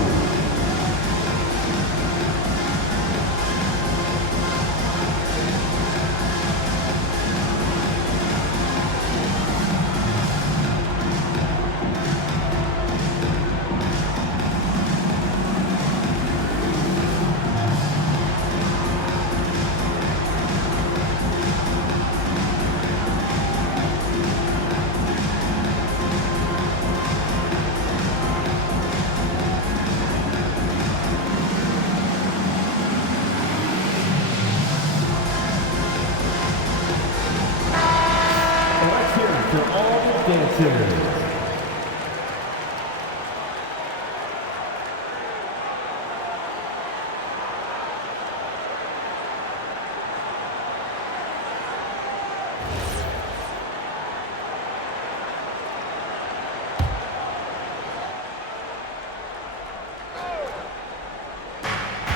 For all dancers.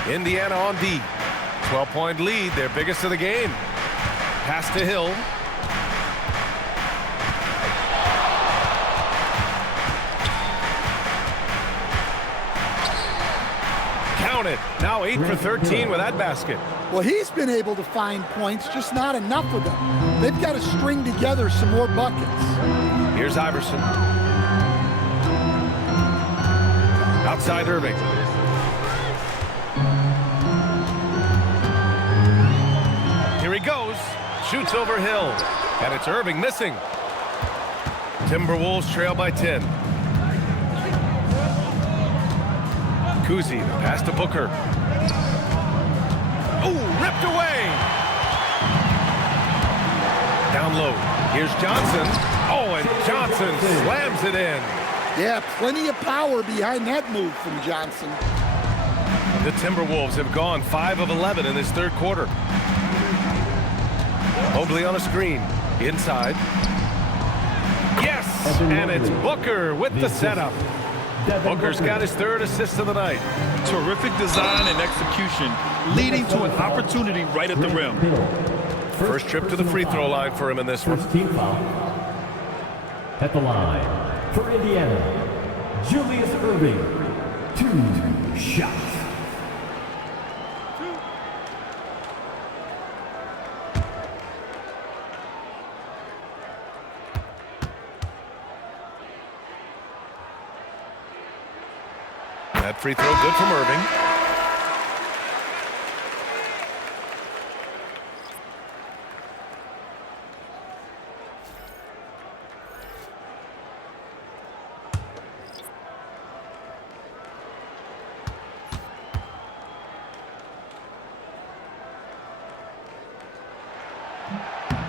Indiana on D. 12-point lead, their biggest of the game. Pass to Hill. Count it. Now 8 for 13 with that basket. Well, he's been able to find points, just not enough of them. They've got to string together some more buckets. Here's Iverson. Outside Irving. Here he goes. Shoots over Hill. And it's Irving missing. Timberwolves trail by 10. Cousy, pass to Booker. Ooh, ripped away. Down low. Here's Johnson. Oh, and Johnson slams it in. Yeah, plenty of power behind that move from Johnson. The Timberwolves have gone 5 of 11 in this third quarter. Mobley on a screen. Inside. Yes! And it's Booker with the setup. Booker's got his third assist of the night. Terrific design and execution, leading to an opportunity right at the rim. First trip to the free throw line for him in this one. Team foul. At the line for Indiana, Julius Irving. 2 shots. That free throw good from Irving.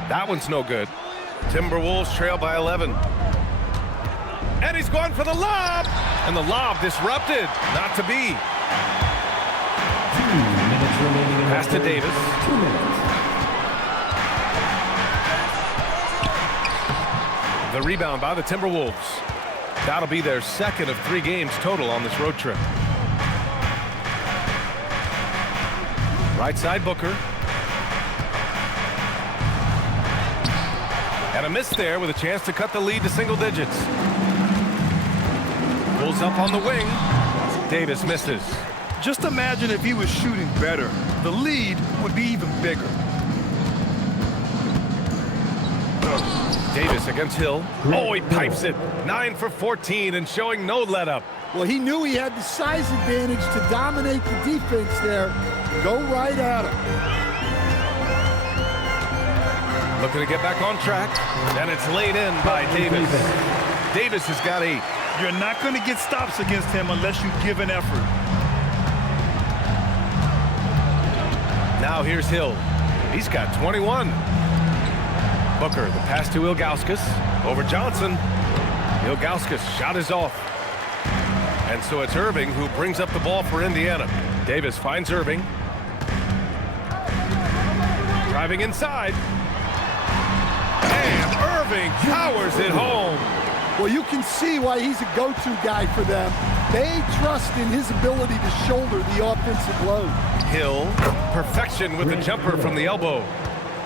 That one's no good. Timberwolves trail by 11. And he's going for the lob. And the lob disrupted. Not to be. 2 minutes remaining in Pass to Davis. 2 minutes. The rebound by the Timberwolves. That'll be their second of 3 games total on this road trip. Right side Booker. And a miss there with a chance to cut the lead to single digits. Pulls up on the wing. Davis misses. Just imagine if he was shooting better. The lead would be even bigger. Davis against Hill. Oh, he pipes it. 9 for 14 and showing no let-up. Well, he knew he had the size advantage to dominate the defense there. Go right at him. Looking to get back on track. And it's laid in by Davis. Davis has got 8. You're not going to get stops against him unless you give an effort. Now here's Hill. He's got 21. Booker, the pass to Ilgauskas. Over Johnson. Ilgauskas' shot is off. And so it's Irving who brings up the ball for Indiana. Davis finds Irving. Driving inside. And Irving powers it home. Well, you can see why he's a go-to guy for them. They trust in his ability to shoulder the offensive load. Hill, perfection with the jumper from the elbow.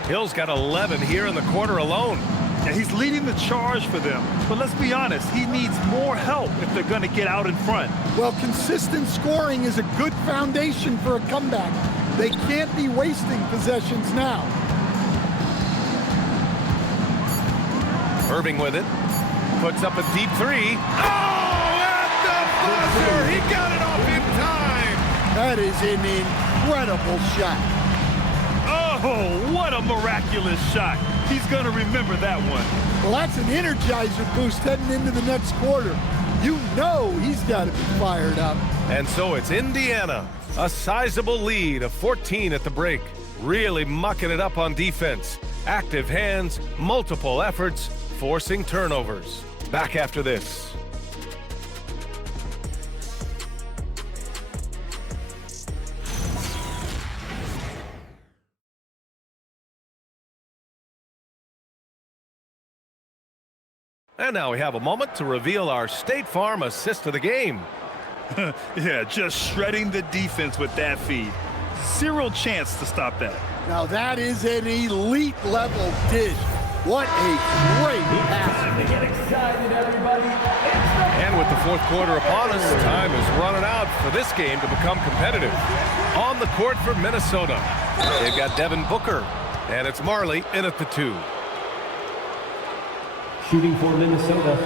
Hill's got 11 here in the quarter alone. Yeah, he's leading the charge for them. But let's be honest, he needs more help if they're going to get out in front. Well, consistent scoring is a good foundation for a comeback. They can't be wasting possessions now. Irving with it. Puts up a deep three. Oh, at the buzzer! He got it off in time! That is an incredible shot. Oh, what a miraculous shot. He's going to remember that one. Well, that's an energizer boost heading into the next quarter. You know he's got to be fired up. And so it's Indiana. A sizable lead of 14 at the break. Really mucking it up on defense. Active hands, multiple efforts, forcing turnovers. Back after this. And now we have a moment to reveal our State Farm assist of the game. Yeah, just shredding the defense with that feed. Zero chance to stop that. Now that is an elite level dish. What a great pass. Time to get excited, everybody. And with the fourth quarter upon us, time is running out for this game to become competitive. On the court for Minnesota, they've got Devin Booker, and it's Majerle in at the 2. Shooting for Minnesota,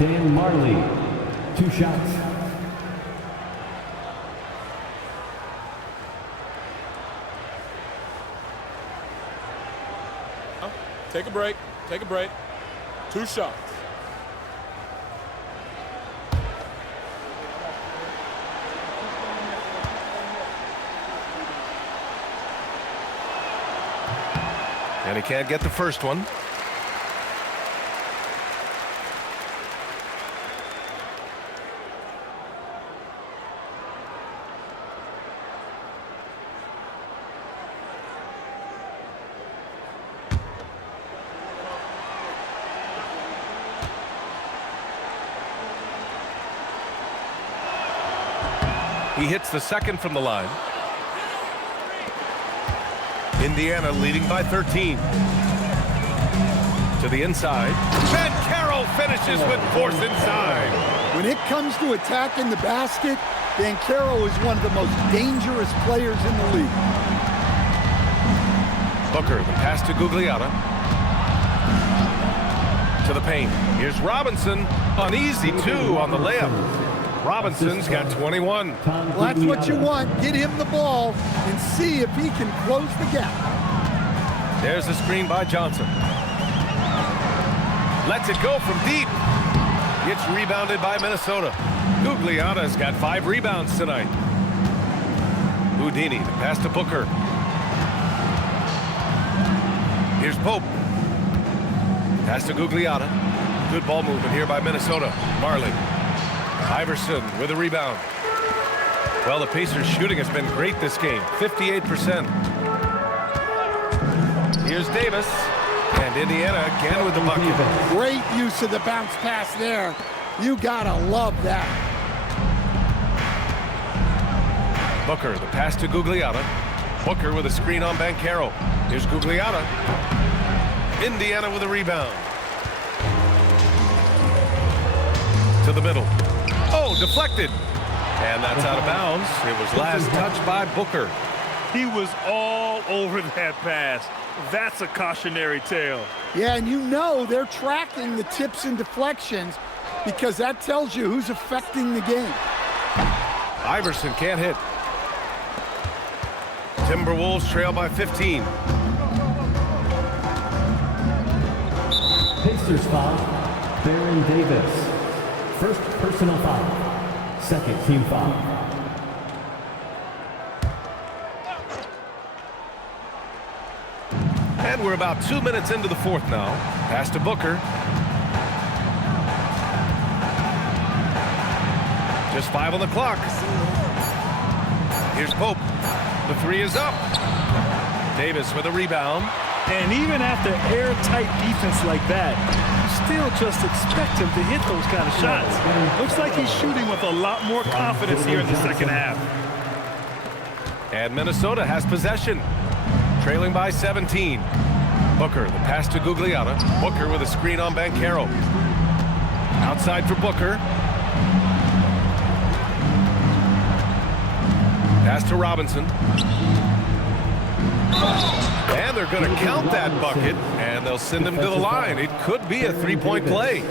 Dan Majerle. 2 shots. Take a break. Take a break. 2 shots. And he can't get the first one. He hits the second from the line. Indiana leading by 13. To the inside. Carroll finishes with force inside. When it comes to attacking the basket, Carroll is one of the most dangerous players in the league. Booker, the pass to Gugliotta. To the paint. Here's Robinson. An easy 2 on the layup. Robinson's got 21. Well, that's what you want. Get him the ball and see if he can close the gap. There's a screen by Johnson. Lets it go from deep. It's rebounded by Minnesota. Gugliotta's got 5 rebounds tonight. Houdini, the pass to Booker. Here's Pope. Pass to Gugliotta. Good ball movement here by Minnesota. Majerle. Iverson with a rebound. Well, the Pacers' shooting has been great this game, 58%. Here's Davis, and Indiana again with the bucket. Great use of the bounce pass there. You gotta love that. Booker, the pass to Gugliotta. Booker with a screen on Banchero. Here's Gugliotta. Indiana with a rebound. To the middle. Oh, deflected. And that's out of bounds. It was last touched by Booker. He was all over that pass. That's a cautionary tale. Yeah, and you know they're tracking the tips and deflections because that tells you who's affecting the game. Iverson can't hit. Timberwolves trail by 15. Pacers foul. Byrant Reeves. First personal foul. Second team foul. And we're about 2 minutes into the fourth now. Pass to Booker. Just 5 on the clock. Here's Pope. The three is up. Davis with a rebound. And even after airtight defense like that, you still just expect him to hit those kind of shots. Looks like he's shooting with a lot more confidence here in the second half. And Minnesota has possession, trailing by 17. Booker, the pass to Gugliotta. Booker with a screen on Banchero. Outside for Booker. Pass to Robinson. And they're going to count that bucket, and they'll send him to the line. It could be a three-point play.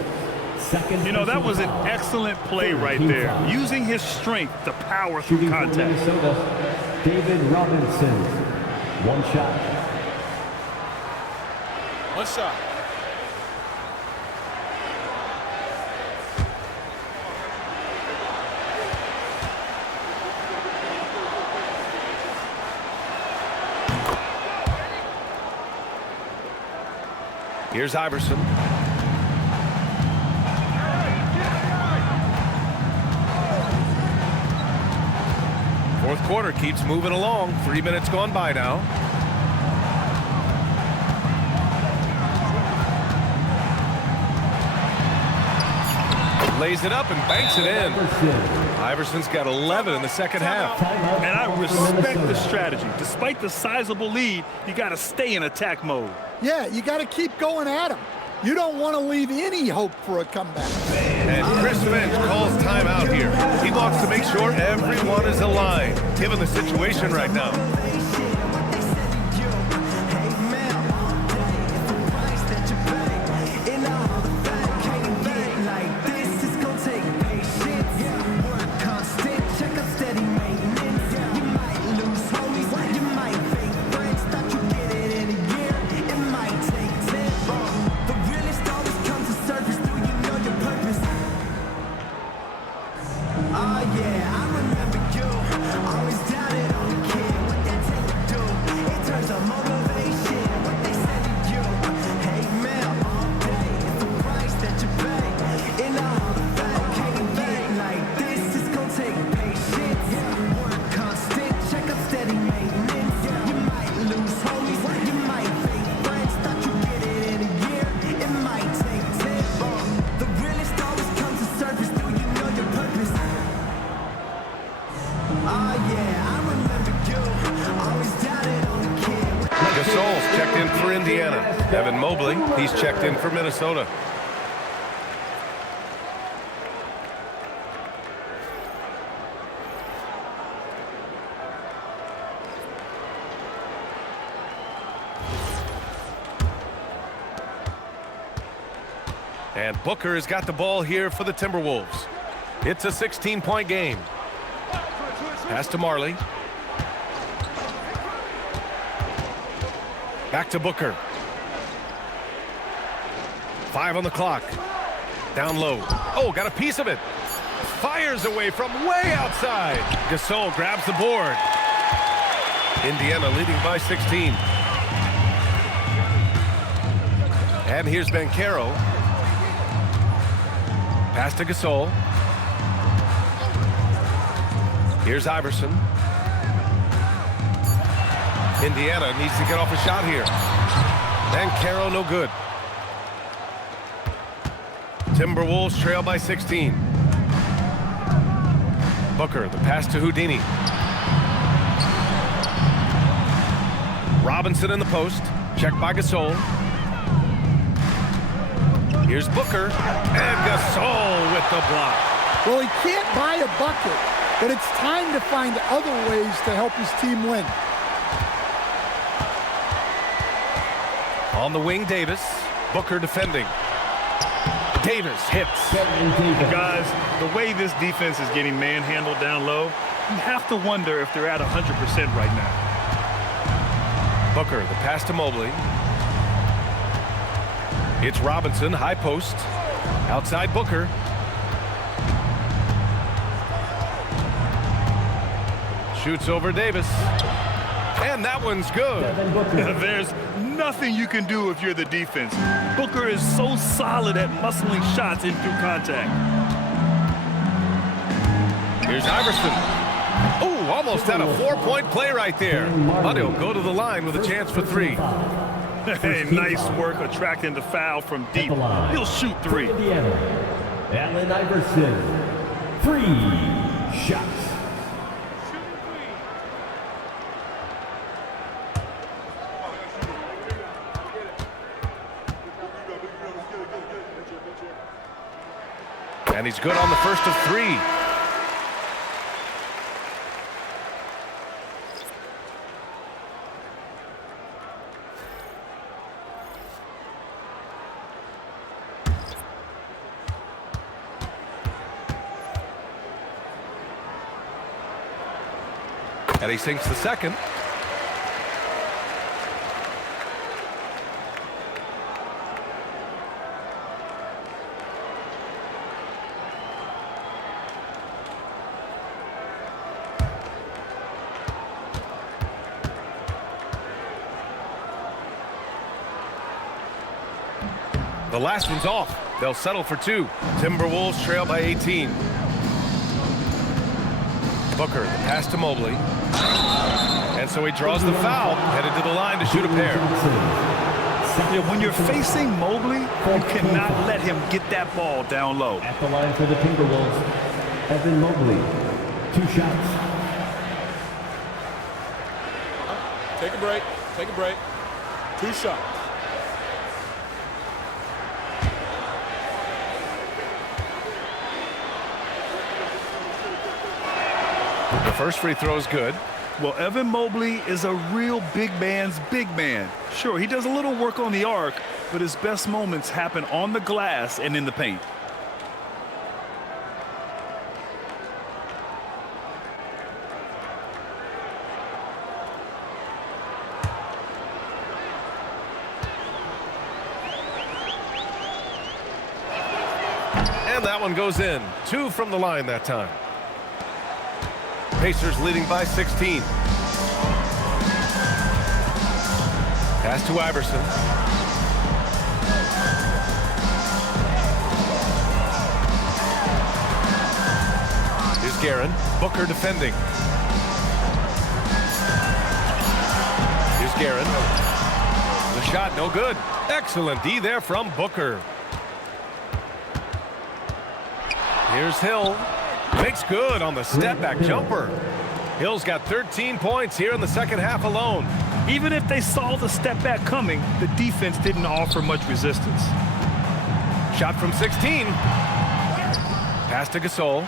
You know, that was an excellent play right there, using his strength to power through contact. David Robinson, one shot. One shot. Here's Iverson. Fourth quarter keeps moving along. 3 minutes gone by now. Lays it up and banks it in. Iverson's got 11 in the second half. And I respect the strategy. Despite the sizable lead, you got to stay in attack mode. Yeah, you got to keep going at him. You don't want to leave any hope for a comeback. And Chris Finch calls timeout here. He wants to make sure everyone is aligned, given the situation right now. Checked in for Indiana. Devin Mobley, he's checked in for Minnesota. And Booker has got the ball here for the Timberwolves. It's a 16-point game. Pass to Marley. Back to Booker. 5 on the clock. Down low. Oh, got a piece of it. Fires away from way outside. Gasol grabs the board. Indiana leading by 16. And here's Banchero. Pass to Gasol. Here's Iverson. Indiana needs to get off a shot here. Banchero no good. Timberwolves trail by 16. Booker, the pass to Houdini. Robinson in the post. Checked by Gasol. Here's Booker. And Gasol with the block. Well, he can't buy a bucket, but it's time to find other ways to help his team win. On the wing, Davis. Booker defending. Davis hits. Guys, the way this defense is getting manhandled down low, you have to wonder if they're at 100% right now. Booker, the pass to Mobley. It's Robinson, high post. Outside Booker. Shoots over Davis. And that one's good. There's nothing you can do if you're the defense. Booker is so solid at muscling shots in through contact. Here's Iverson. Oh, almost had a 4-point play right there. But he'll go to the line with a chance for 3. Hey, nice work attracting the foul from deep. He'll shoot 3. Allen Iverson, 3 shots. And he's good on the first of 3. And he sinks the second. The last one's off. They'll settle for 2. Timberwolves trail by 18. Booker, the pass to Mobley. And so he draws the foul, headed to the line to shoot a pair. Yeah, when you're facing Mobley, you cannot let him get that ball down low. At the line for the Timberwolves, Devin Mobley, 2 shots. Take a break. Take a break. 2 shots. The first free throw is good. Well, Evan Mobley is a real big man's big man. Sure, he does a little work on the arc, but his best moments happen on the glass and in the paint. And that one goes in. 2 from the line that time. Pacers leading by 16. Pass to Iverson. Here's Guerin. Booker defending. Here's Guerin. The shot no good. Excellent D there from Booker. Here's Hill. Makes good on the step-back jumper. Hill's got 13 points here in the second half alone. Even if they saw the step back coming, the defense didn't offer much resistance. Shot from 16. Pass to Gasol.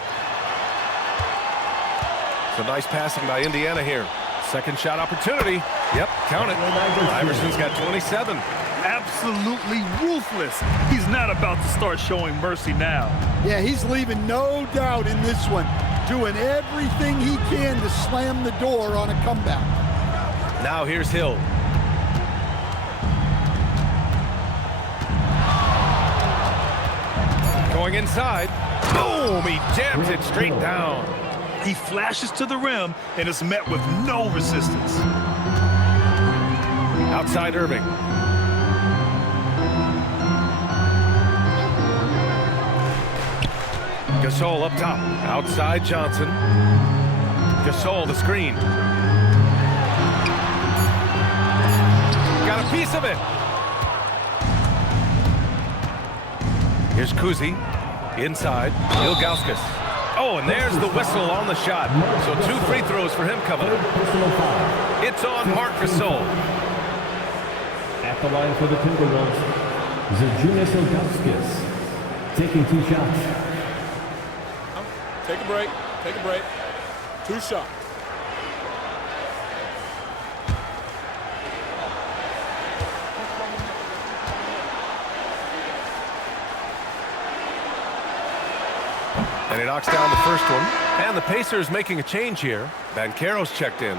Some nice passing by Indiana here. Second shot opportunity. Yep, count it. Iverson's got 27. Absolutely ruthless. He's not about to start showing mercy now. Yeah, he's leaving no doubt in this one. Doing everything he can to slam the door on a comeback. Now here's Hill. Going inside. Boom! He jams it straight down. He flashes to the rim and is met with no resistance. Outside Irving. Gasol up top. Outside Johnson. Gasol the screen. Got a piece of it. Here's Cousy. Inside. Ilgauskas. Oh, and there's the whistle on the shot. So 2 free throws for him coming up. It's on Marc Gasol. At the line for the Timberwolves, Zydrunas Ilgauskas, taking 2 shots. Take a break. Take a break. 2 shots. And he knocks down the first one. And the Pacers making a change here. Banchero's checked in.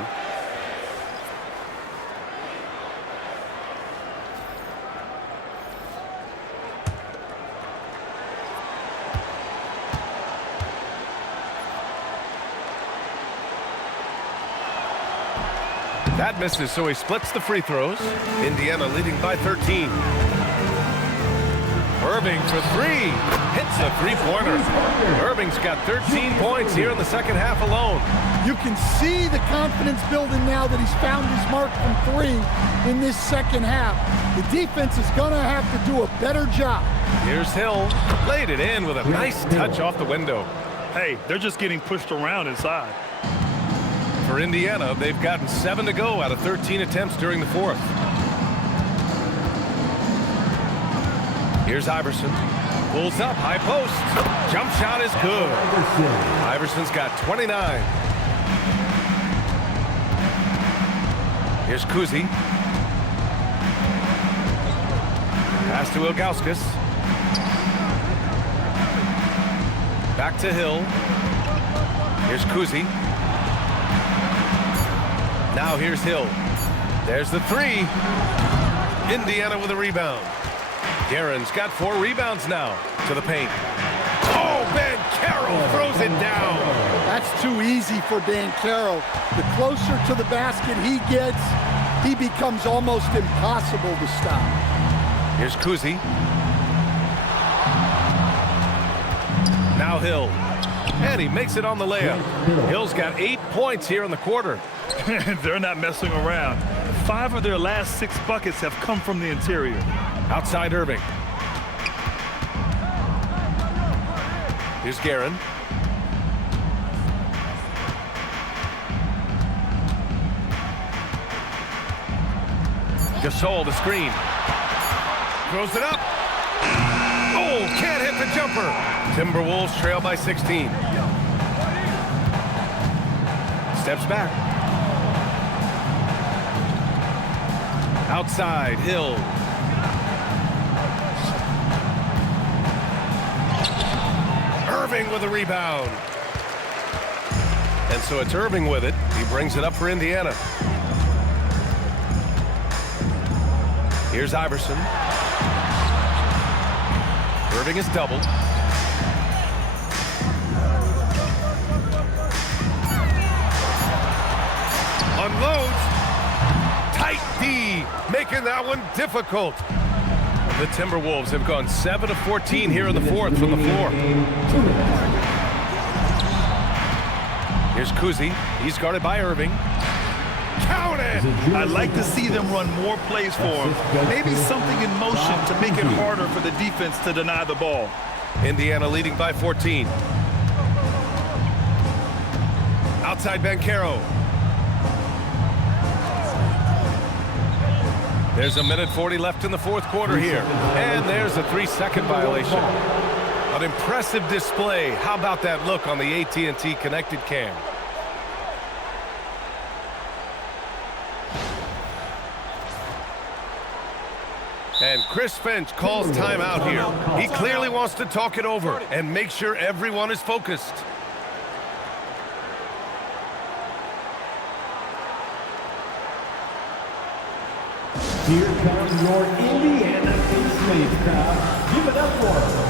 That misses, so he splits the free throws. Indiana leading by 13. Irving for three. Hits a three-pointer. Irving's got 13 points here in the second half alone. You can see the confidence building now that he's found his mark from three in this second half. The defense is going to have to do a better job. Here's Hill. Laid it in with a nice touch off the window. Hey, they're just getting pushed around inside. For Indiana, they've gotten 7 to go out of 13 attempts during the fourth. Here's Iverson. Pulls up, high post. Jump shot is good. Iverson's got 29. Here's Cousy. Pass to Ilgauskas. Back to Hill. Here's Cousy. Now here's Hill. There's the three. Indiana with a rebound. Guerin's got 4 rebounds now to the paint. Oh, Banchero throws it down. That's too easy for Banchero. The closer to the basket he gets, he becomes almost impossible to stop. Here's Cousy. Now Hill. And he makes it on the layup. Hill's got 8 points here in the quarter. They're not messing around. 5 of their last 6 buckets have come from the interior. Outside Irving. Here's Guerin. Gasol to screen. Throws it up. Oh, can't hit the jumper. Timberwolves trail by 16. Steps back. Outside, Hill. Irving with a rebound. And so it's Irving with it. He brings it up for Indiana. Here's Iverson. Irving is doubled. Unloads. Tight D, making that one difficult. The Timberwolves have gone 7 of 14 here in the fourth from the floor. Here's Cousy. He's guarded by Irving. Count it! I'd like to see them run more plays for him. Maybe something in motion to make it harder for the defense to deny the ball. Indiana leading by 14. Outside Banchero. There's a minute 40 left in the fourth quarter here. And there's a 3-second violation. An impressive display. How about that look on the AT&T connected cam? And Chris Finch calls timeout here. He clearly wants to talk it over and make sure everyone is focused. Here comes your Indiana Pacers crowd. Give it up for them.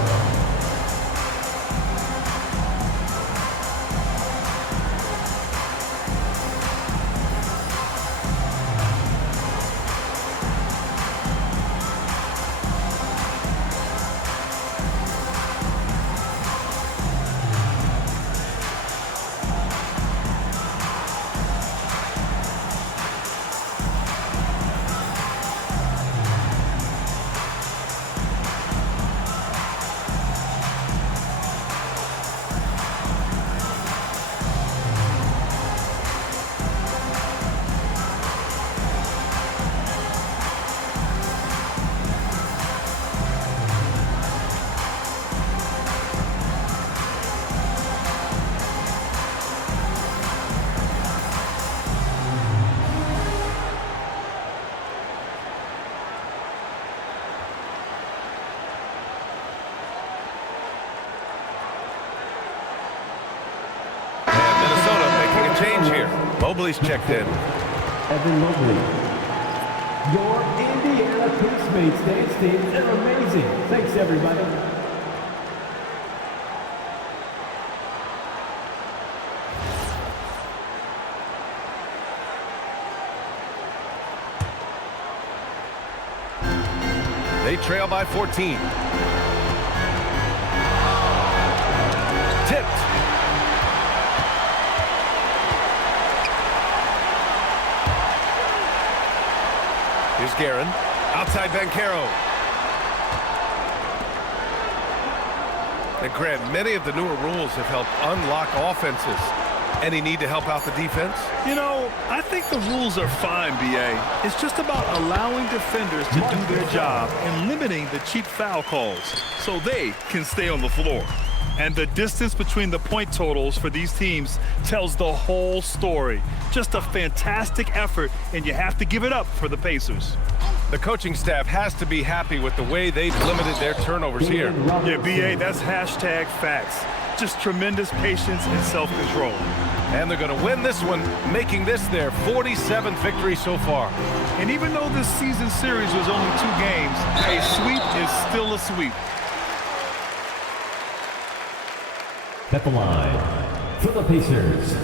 Mobley's checked in. Devin Mobley. Your Indiana Pacers dance teams are amazing. Thanks, everybody. They trail by 14. Tipped. Here's Guerin. Outside Banchero. And Grant, many of the newer rules have helped unlock offenses. Any need to help out the defense? You know, I think the rules are fine, B.A. It's just about allowing defenders to do their job and limiting the cheap foul calls so they can stay on the floor. And the distance between the point totals for these teams tells the whole story. Just a fantastic effort, and you have to give it up for the Pacers. The coaching staff has to be happy with the way they've limited their turnovers here. Yeah, B.A., that's hashtag facts. Just tremendous patience and self-control. And they're going to win this one, making this their 47th victory so far. And even though this season series was only 2 games, a sweep is still a sweep. At the line, for the Pacers,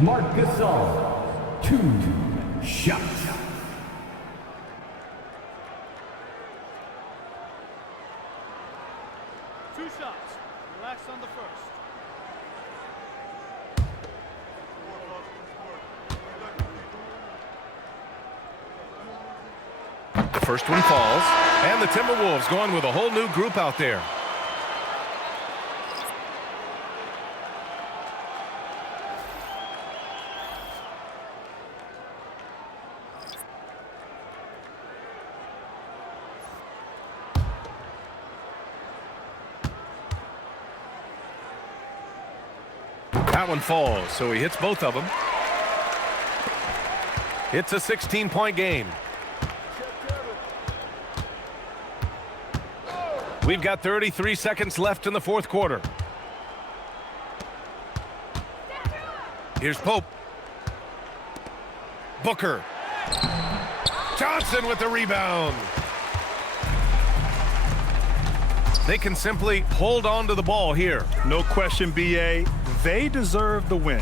Marc Gasol, 2 shots. Relax on the first. The first one falls, and the Timberwolves going with a whole new group out there. That one falls, so he hits both of them. It's a 16-point game. We've got 33 seconds left in the fourth quarter. Here's Pope. Booker. Johnson with the rebound. They can simply hold on to the ball here. No question, B.A. They deserve the win.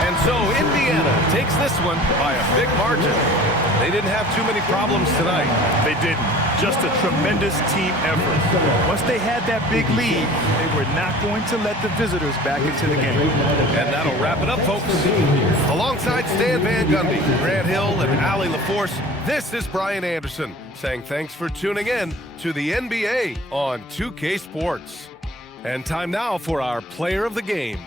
And so Indiana takes this one by a big margin. They didn't have too many problems tonight. They didn't. Just a tremendous team effort. Once they had that big lead, they were not going to let the visitors back into the game. And that'll wrap it up, folks. Alongside Stan Van Gundy, Grant Hill, and Allie LaForce, this is Brian Anderson saying thanks for tuning in to the NBA on 2K Sports. And time now for our player of the game.